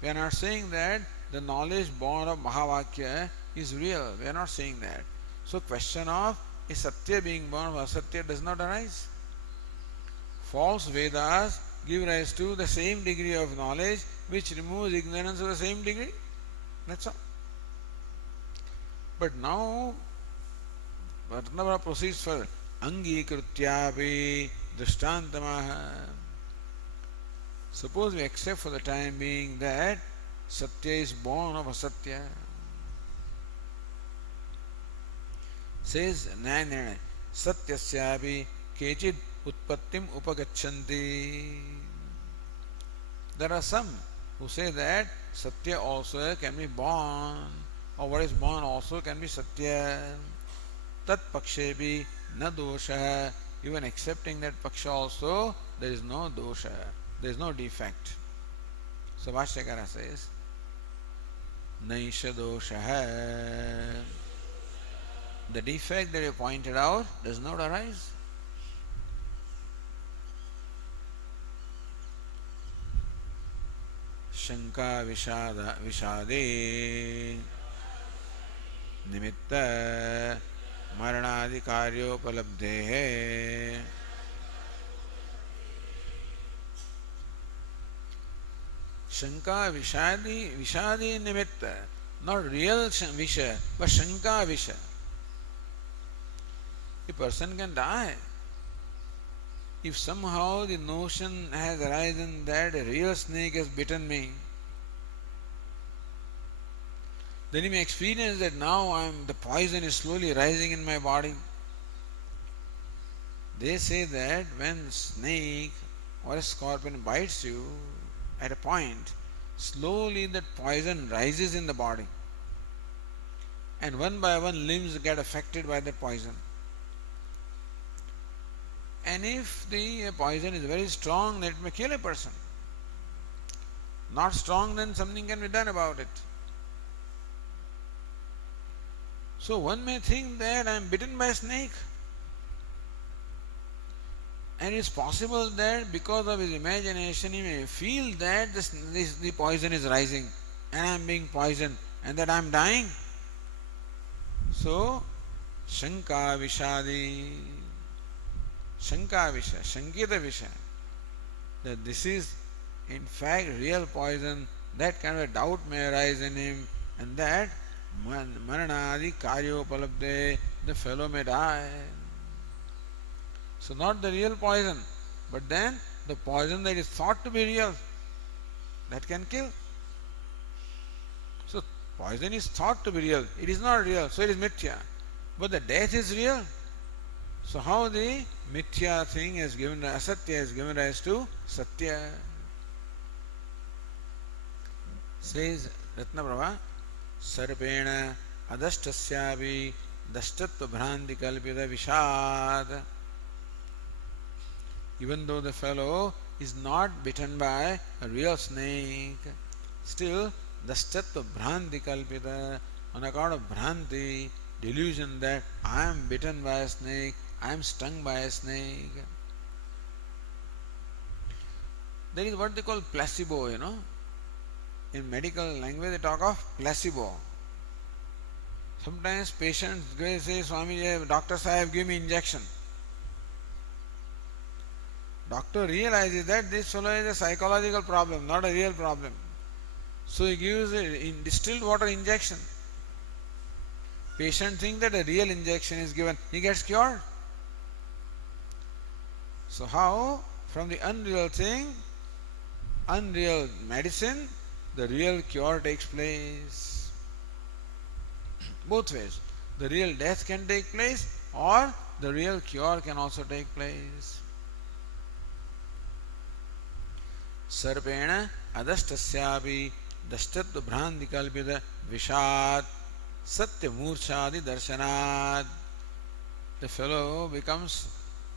We are not saying that the knowledge born of Mahavakya is real. We are not saying that. So, question of is Satya being born of Asatya does not arise. False Vedas give rise to the same degree of knowledge which removes ignorance to the same degree. That's all. But now Ratnavara proceeds further. Angikrityapi drishtantamaha. Suppose we accept for the time being that Satya is born of Asatya. Says Nayana Satyasyapi kechid utpattim upagachanti. There are some who say that Satya also can be born, or what is born also can be Satya. Tat pakshebi na dosha. Even accepting that paksha also, there is no dosha, there is no defect. So Vashyakara says, Naisha dosha. The defect that you pointed out does not arise. Shanka Vishade Nimitta Maranadi Karyopalabdhehe. Shanka Vishadi Nimitta. Not real Visha, but Shanka Visha. A person can die. If somehow the notion has arisen that a real snake has bitten me, then you may experience that now the poison is slowly rising in my body. They say that when a snake or a scorpion bites you at a point, slowly that poison rises in the body. And one by one limbs get affected by that poison. And if the poison is very strong, then it may kill a person. Not strong, then something can be done about it. So one may think that I am bitten by a snake. And it's possible that because of his imagination, he may feel that the poison is rising and I am being poisoned and that I am dying. So, Shanka Vishadi. Shanka Visha, Shankita Visha. that this is in fact real poison, that kind of a doubt may arise in him, and that maranadi karyopalabde, the fellow may die. So not the real poison, but then the poison that is thought to be real, that can kill. So poison is thought to be real, it is not real, so it is mithya. But the death is real. So how the mithya thing has given, asatya has given rise to satya? Says Ratnaprabha, sarpena adashtasyavi dashtatva bhranti kalpita vishad. Even though the fellow is not bitten by a real snake, still dashtatva bhranti kalpita, on account of bhranti, delusion that I am bitten by a snake, I am stung by a snake. That is what they call placebo, In medical language they talk of placebo. Sometimes patients go say, Swami, Doctor Sahib, give me injection. Doctor realizes that this fellow is a psychological problem, not a real problem. So he gives a distilled water injection. Patient thinks that a real injection is given, he gets cured. So how from the unreal thing, unreal medicine, the real cure takes place? Both ways. The real death can take place or the real cure can also take place. Sarpena adashtasyapi dashtatva bhranti kalpita vishat satya murchadi darshanad. The fellow becomes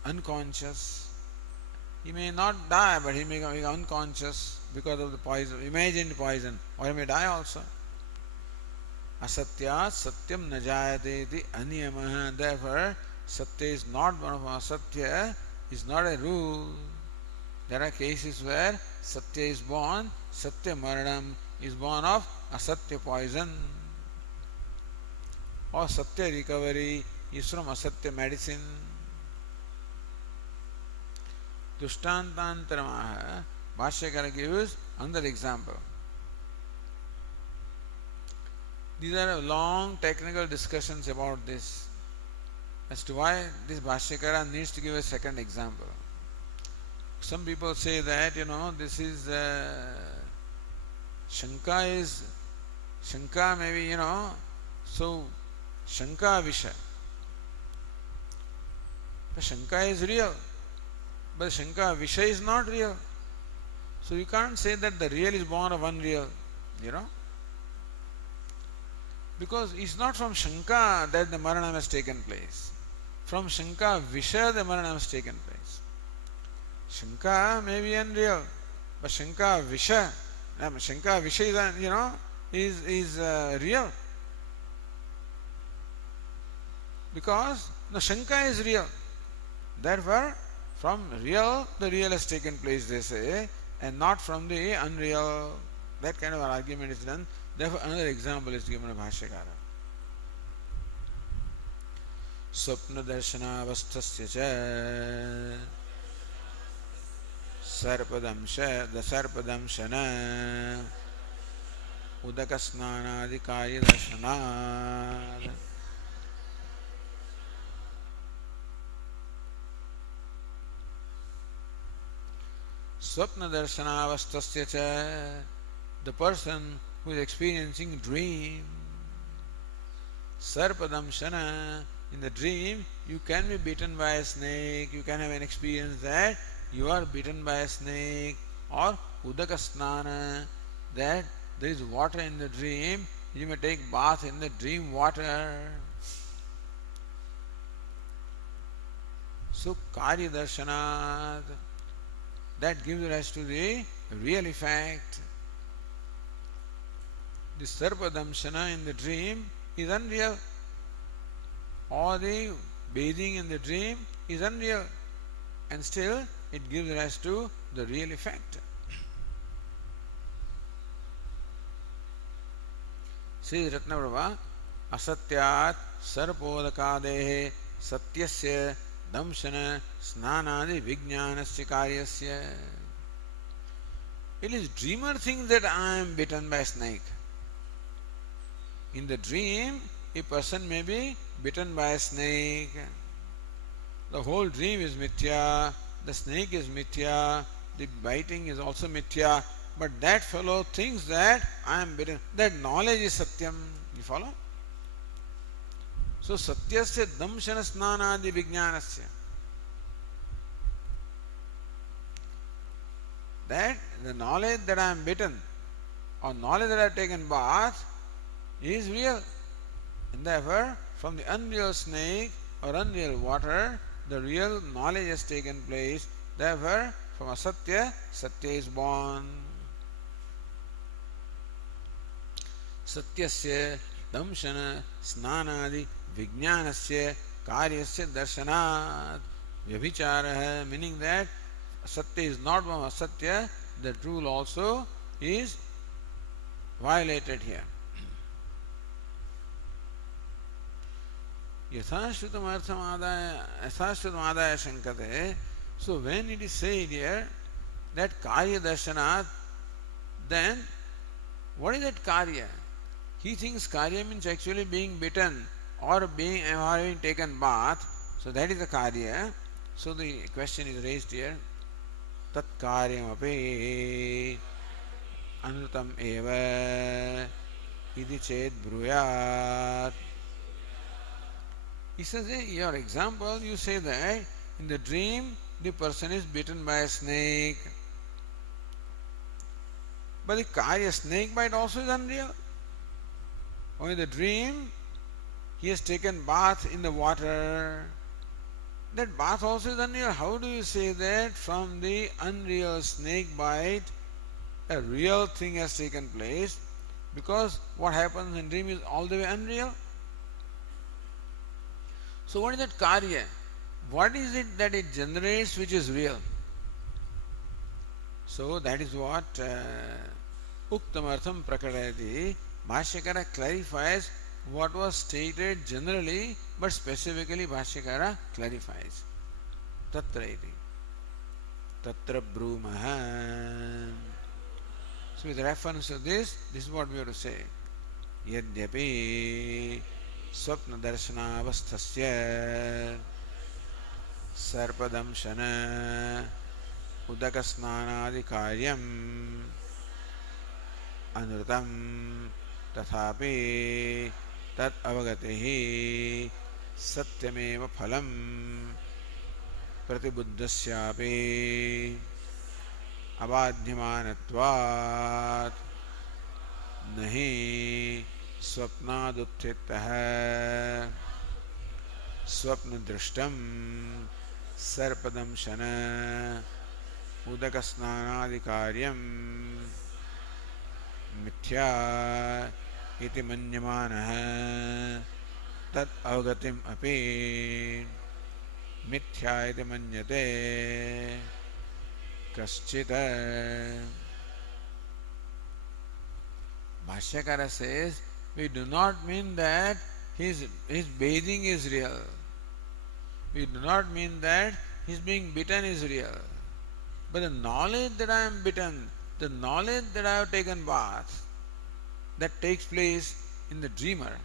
unconscious. He may not die, but he may become unconscious because of the poison, imagined poison, or he may die also. Asatya satyam na jayate iti aniyamah. Therefore, satya is not one of asatya, is not a rule. There are cases where satya is born, satya maranam is born of asatya poison, or satya recovery is from asatya medicine. Dushtantantaramaha, Bhashyakara gives another example. These are long technical discussions about this, as to why this Bhashyakara needs to give a second example. Some people say that, this is Shanka maybe, so Shanka Visha. But Shanka is real, but Shanka Visha is not real. So you can't say that the real is born of unreal, Because it's not from Shanka that the Maranam has taken place. From Shanka Visha the Maranam has taken place. Shanka may be unreal, but Shanka Visha is real. Because the Shanka is real. Therefore, from real, the real has taken place, they say, and not from the unreal. That kind of an argument is done. Therefore, another example is given by Bhashyakara. Swapna darshanavasthasya cha sarpadamshana udakasnanadikaya darshanad. Swapna darshanavasthasya cha, the person who is experiencing dream. Sarpadamshana, in the dream you can be bitten by a snake, you can have an experience that you are bitten by a snake, or udakasnana, that there is water in the dream, you may take bath in the dream water. So karya darshanat, that gives rise to the real effect. The sarpadamshana in the dream is unreal, or the bathing in the dream is unreal, and still it gives rise to the real effect. Says Ratnaprabha, asatyat sarpodakadehe satyasya damshana snanadi vijnanasya karyasya. It is dreamer thinks that I am bitten by a snake. In the dream, a person may be bitten by a snake. The whole dream is mithya, the snake is mithya, the biting is also mithya, but that fellow thinks that I am bitten. That knowledge is satyam. You follow? So satyasya damshana snanadi vijnanasya. That the knowledge that I am bitten or knowledge that I have taken bath is real. And therefore, from the unreal snake or unreal water, the real knowledge has taken place. Therefore, from asatya, satya is born. Satyasya damshana snanadi vijnanasya karyasya darshanat vyabhichara, meaning that satya is not from asatya, that rule also is violated here. यथाश्रुतमादाय शंकते. So when it is said here that karya darshanat, then what is that karya? He thinks karya means actually being bitten or being having taken bath. So that is the karya. So the question is raised here. Tat karyam api anutam eva idi ched bruyat. He says, your example, you say that in the dream the person is bitten by a snake. But the karya snake bite also is unreal. Or in the dream he has taken bath in the water. That bath also is unreal. How do you say that from the unreal snake bite a real thing has taken place? Because what happens in dream is all the way unreal. So what is that karya? What is it that it generates which is real? So that is what Uktamartham Prakadayati. Bhashyakara clarifies what was stated generally, but specifically Bhashyakara clarifies. Tatra iti. Tatra brumaha. So with reference to this is what we have to say. Yadyapi स्वप्न दर्शनावस्थस्य सर्पदंशन उदक स्नानादि कार्यम् अनृतं तथापि तत् अवगतिः सत्यमेव फलं प्रतिबुद्धस्यापि अबाध्यमानत्वात् नहि स्वप्नादुत्थितः स्वप्नदृष्टं सर्पदंशन उदकस्नानादि कार्यं मिथ्या इति मन्यमानः तत् अवगतिम् अपि मिथ्या इति मन्यते कश्चित्. Bhashyakara says, we do not mean that his bathing is real. We do not mean that his being bitten is real. But the knowledge that I am bitten, the knowledge that I have taken bath, that takes place in the dreamer.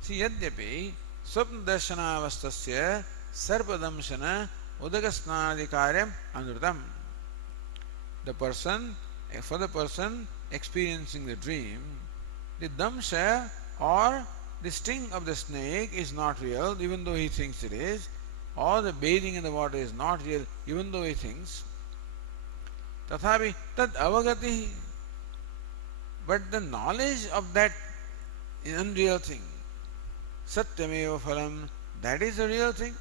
See, yadyapi swapna darshanavastasya sarpadamshana udagasnadikaryam anrutam. For the person experiencing the dream, the damsha or the sting of the snake is not real, even though he thinks it is, or the bathing in the water is not real, even though he thinks. Tathapi tad avagati. But the knowledge of that unreal thing, satyameva phalam, that is a real thing.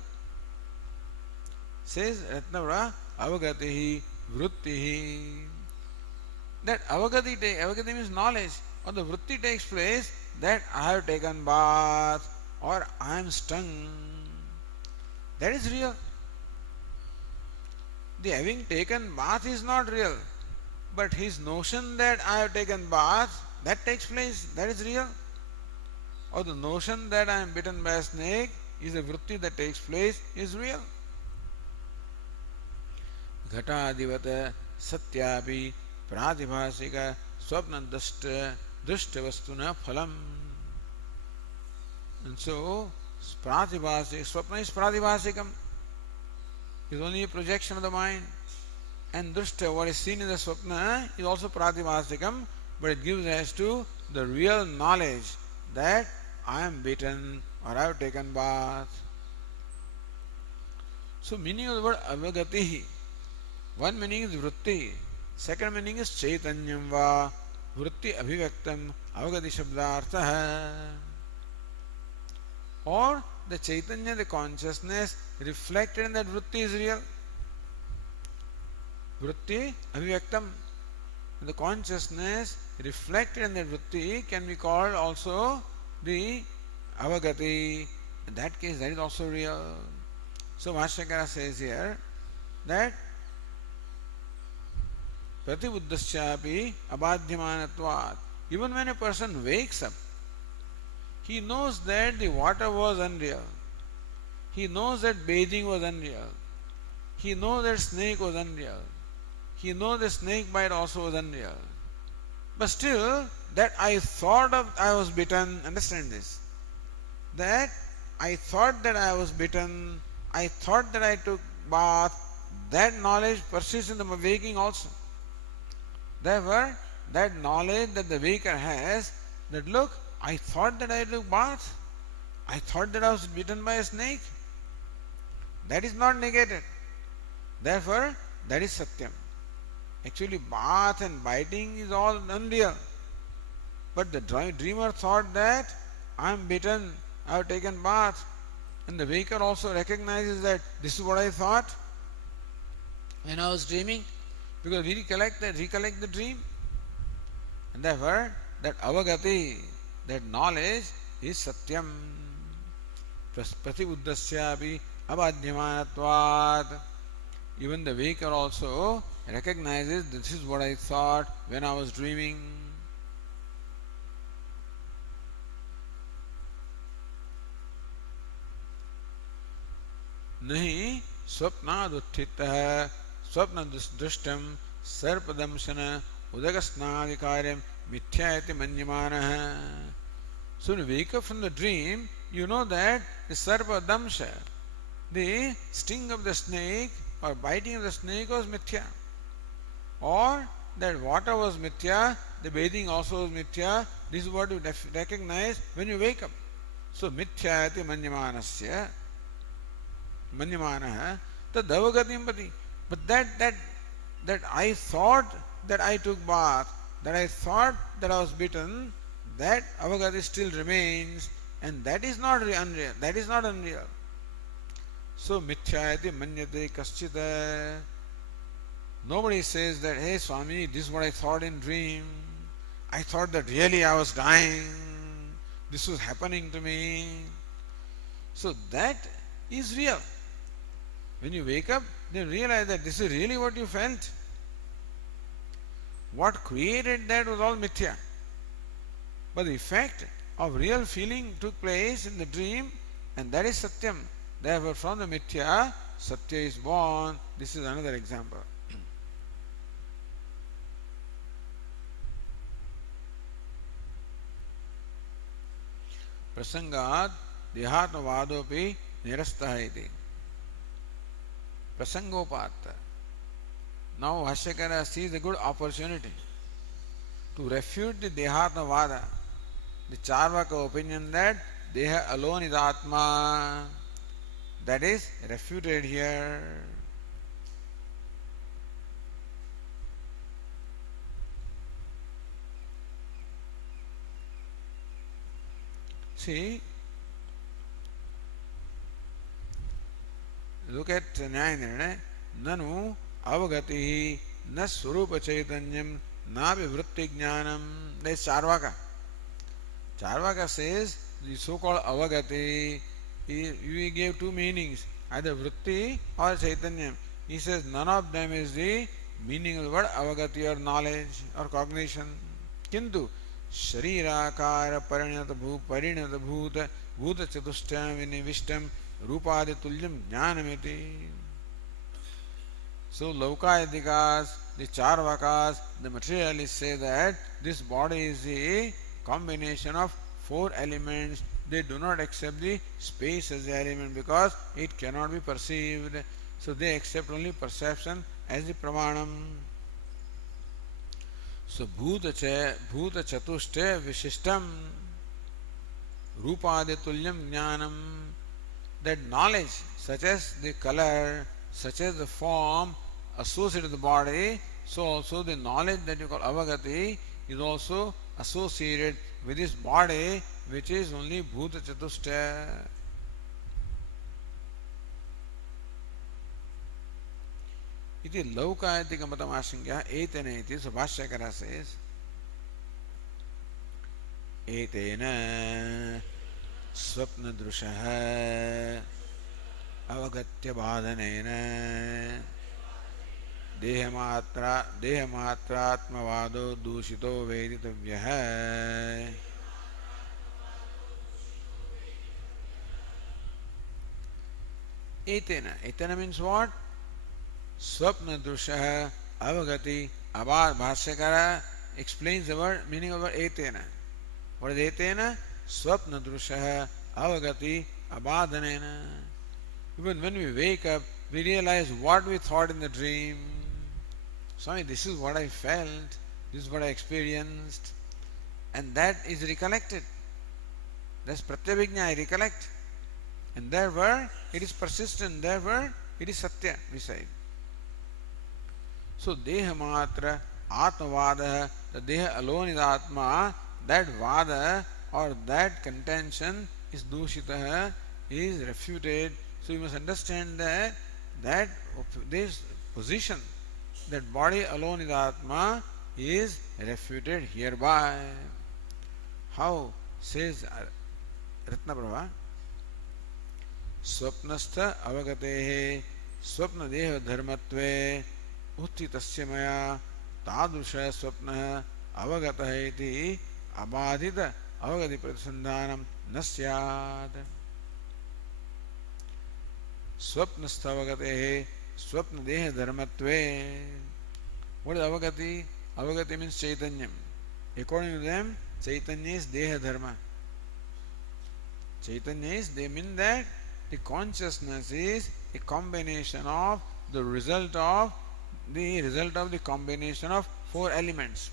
Says Ratnavara, avagatihi vruttihi. That avagati means knowledge, or the vritti takes place that I have taken bath or I am stung. That is real. The having taken bath is not real, but his notion that I have taken bath, that takes place, that is real. Or the notion that I am bitten by a snake is a vritti that takes place, is real. Ghataadivat सत्यापि प्रातिभासिक स्वप्न दृष्ट वस्तुना phalam. And so, pratibhasik, swapna is pratibhasikam, is only a projection of the mind. And drishta, what is seen in the swapna, is also pratibhasikam, but it gives rise to the real knowledge that I am beaten or I have taken bath. So, meaning of the word avagati, one meaning is vritti, second meaning is chaitanyam va, vritti abhivaktam, avagati shabdartha. Or the chaitanya, the consciousness reflected in that vritti is real. Vritti abhivaktam. The consciousness reflected in that vritti can be called also the avagati. In that case, that is also real. So Bhashyakara says here that pratibuddhasyapi abadhyamanatvat. Even when a person wakes up, he knows that the water was unreal. He knows that bathing was unreal. He knows that snake was unreal. He knows that snake bite also was unreal. But still, that I thought of I was bitten, understand this. That I thought that I was bitten, I thought that I took bath, that knowledge persists in the waking also. Therefore, that knowledge that the waker has, that look, I thought that I took bath, I thought that I was bitten by a snake, that is not negated. Therefore, that is satyam. Actually, bath and biting is all unreal. But the dreamer thought that I am bitten, I have taken bath. And the waker also recognizes that this is what I thought when I was dreaming, because we recollect the dream. And therefore, that avagati, that knowledge is satyam. Pratibuddhasyapi abadhyamanatvat. Even the waker also recognizes this is what I thought when I was dreaming. Nahi swapnadutthitah swapna drishtam sarpadamsana udagasnadikaryam mithyayati manyamanah. So when you wake up from the dream, you know that the sarpa damsha, the sting of the snake or biting of the snake was mithya. Or that water was mithya, the bathing also was mithya. This is what you recognize when you wake up. So mithyayati manyamanasya manyamanah tad avagatim pati. But that I thought that I took bath, that I thought that I was bitten, that avagati still remains, and that is not unreal. That is not unreal. So mithyayati manyate kaschita. Nobody says that, hey Swami, this is what I thought in dream. I thought that really I was dying. This was happening to me. So that is real. When you wake up, then realize that this is really what you felt. What created that was all mithya. But the effect of real feeling took place in the dream, and that is satyam. Therefore, from the mithya, satya is born. This is another example. Prasangat dehatmavadopi nirastha iti. Prasangopata. Now Bhashyakara sees a good opportunity to refute the dehatmavada, the Charvaka opinion that Deha alone is Atma. That is refuted here. See, look at Nyaya Nanu avagati na swarupa chaitanyam na vivritti jnanam. That is Charvaka. Charvaka says the so-called avagati, we gave two meanings, either vritti or chaitanyam. He says none of them is the meaning of the word avagati or knowledge or cognition. Kintu शरीराकार परिणत भूत भूत चतुष्टयम विनिविष्टम रूपादि तुल्यम ज्ञानमिति. So Laukayadikas, the Charvakas, the materialists say that this body is the combination of four elements. They do not accept the space as the element because it cannot be perceived. So they accept only perception as the pramanam. So bhuta chatushte vishishtam rupaditulyam jnanam, that knowledge such as the color, such as the form associated with the body, so also the knowledge that you call avagati is also associated with this body which is only bhuta chatushta. इति लौकायतिक मतमाशंक्यः एतेन इति सुभाष्यकरः says एतेन स्वप्नदृशः अवगत्यबाधनेन देहमात्रात्मवादो दूषितो वेदितव्यः. Etena means what? Swapna Drushaha Avagati Abad. Bhashyakara explains the word meaning of etena. What is etena? Swapna Drushaha Avagati Abadhanena. Even when we wake up, we realize what we thought in the dream. Swami, this is what I felt, this is what I experienced, and that is recollected. That's Pratyabhijna, I recollect. And therefore it is persistent, therefore it is Satya, we say. So Deha Matra Atma Vada, the Deha alone is Atma, that Vada or that contention is Dushitaha, is refuted. So you must understand that this position, that body alone is Atma, is refuted hereby. How? Says Ratnaprabha, Swapnastha avagatehe swapnadeha dharmatve uthitasya maya tadrusha swapnah avagatah iti abadhita avagati pratisandhanam nasyad. Swapnastha avagatehe swapnadeha dharmatve. What is avagati? Avagati means chaitanyam. According to them, chaitanya is deha dharma. Chaitanya is, they mean that the consciousness is a combination of the result of the combination of four elements.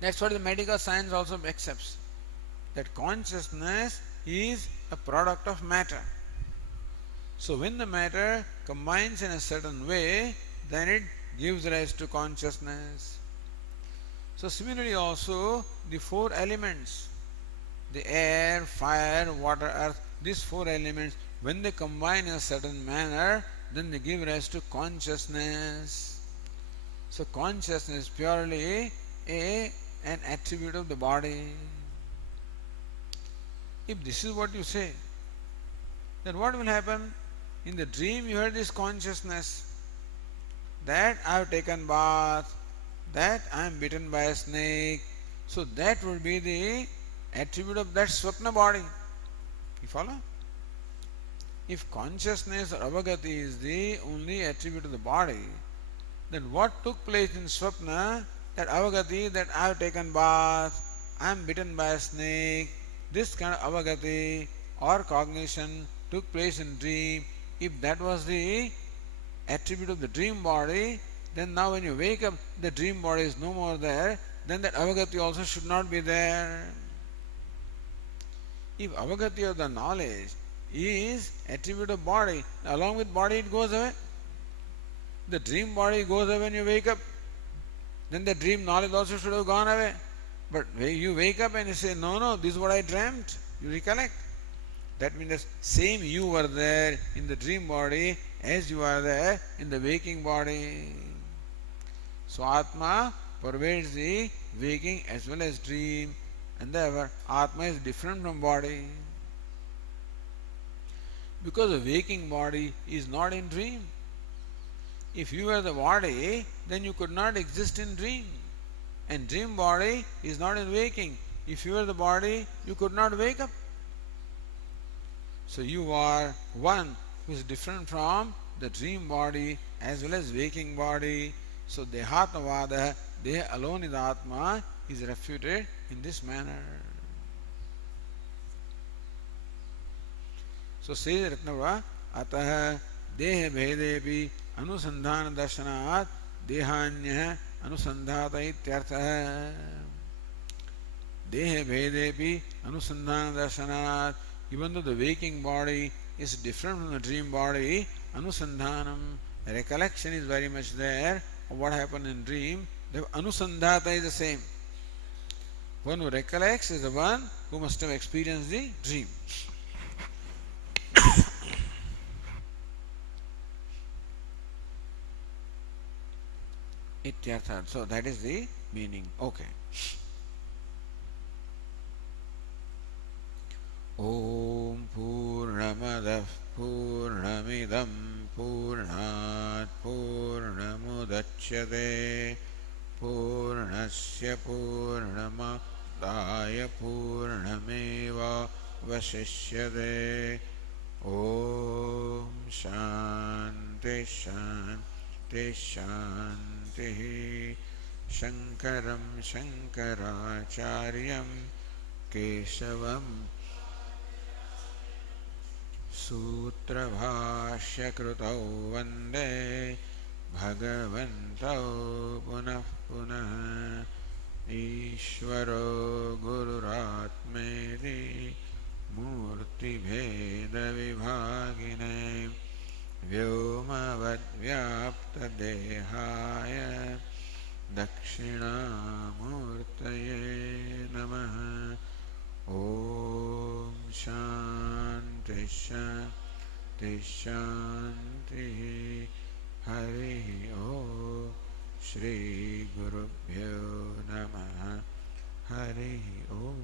That's what the medical science also accepts. That consciousness is a product of matter. So when the matter combines in a certain way, then it gives rise to consciousness. So similarly also the four elements, the air, fire, water, earth, these four elements, when they combine in a certain manner, then they give rise to consciousness. So consciousness is purely an attribute of the body. If this is what you say, then what will happen? In the dream you heard this consciousness, that I have taken bath, that I am bitten by a snake. So that would be the attribute of that swapna body. You follow? If consciousness or avagati is the only attribute of the body, then what took place in swapna, that avagati, that I have taken bath, I am bitten by a snake, this kind of avagati or cognition took place in dream. If that was the attribute of the dream body, then now when you wake up, the dream body is no more there, then that avagati also should not be there. If avagati of the knowledge is attribute of body, along with body it goes away. The dream body goes away when you wake up, then the dream knowledge also should have gone away. But you wake up and you say, no, this is what I dreamt. You recollect. That means the same you were there in the dream body as you are there in the waking body. So Atma pervades the waking as well as dream, and therefore Atma is different from body. Because the waking body is not in dream. If you were the body, then you could not exist in dream. And dream body is not in waking. If you were the body, you could not wake up. So you are one who is different from the dream body as well as waking body. So Dehatmavada, Deha alone is Atma, is refuted in this manner. So says Ratnavara, Atah Deha Bhedepi Anusandhana Darshanat Dehanyah Anusandhata Ityartha. Deha Bhedepi Anusandhana Darshanat. Even though the waking body is different from the dream body, Anusandhanam, recollection is very much there of what happened in dream. The Anusandhata is the same. One who recollects is the one who must have experienced the dream. Ityartha. So that is the meaning. Okay. ॐ पूर्णमदः पूर्णमिदं पूर्णात् पूर्णमुदच्यते पूर्णस्य पूर्णमादाय पूर्णमेवावशिष्यते ॐ शान्ति शान्ति शान्तिः शङ्करं शङ्कराचार्यं केशवम् सूत्रभाष्यकृतौ वन्दे भगवन्तौ पुनः पुनः ईश्वरो गुरुरात्मेति मूर्तिभेदविभागिने व्योमवद्व्याप्तदेहाय दक्षिणामूर्तये नमः ॐ शान्ति शान्ति शान्तिः हरिः ॐ श्रीगुरुभ्यो नमः हरिः ॐ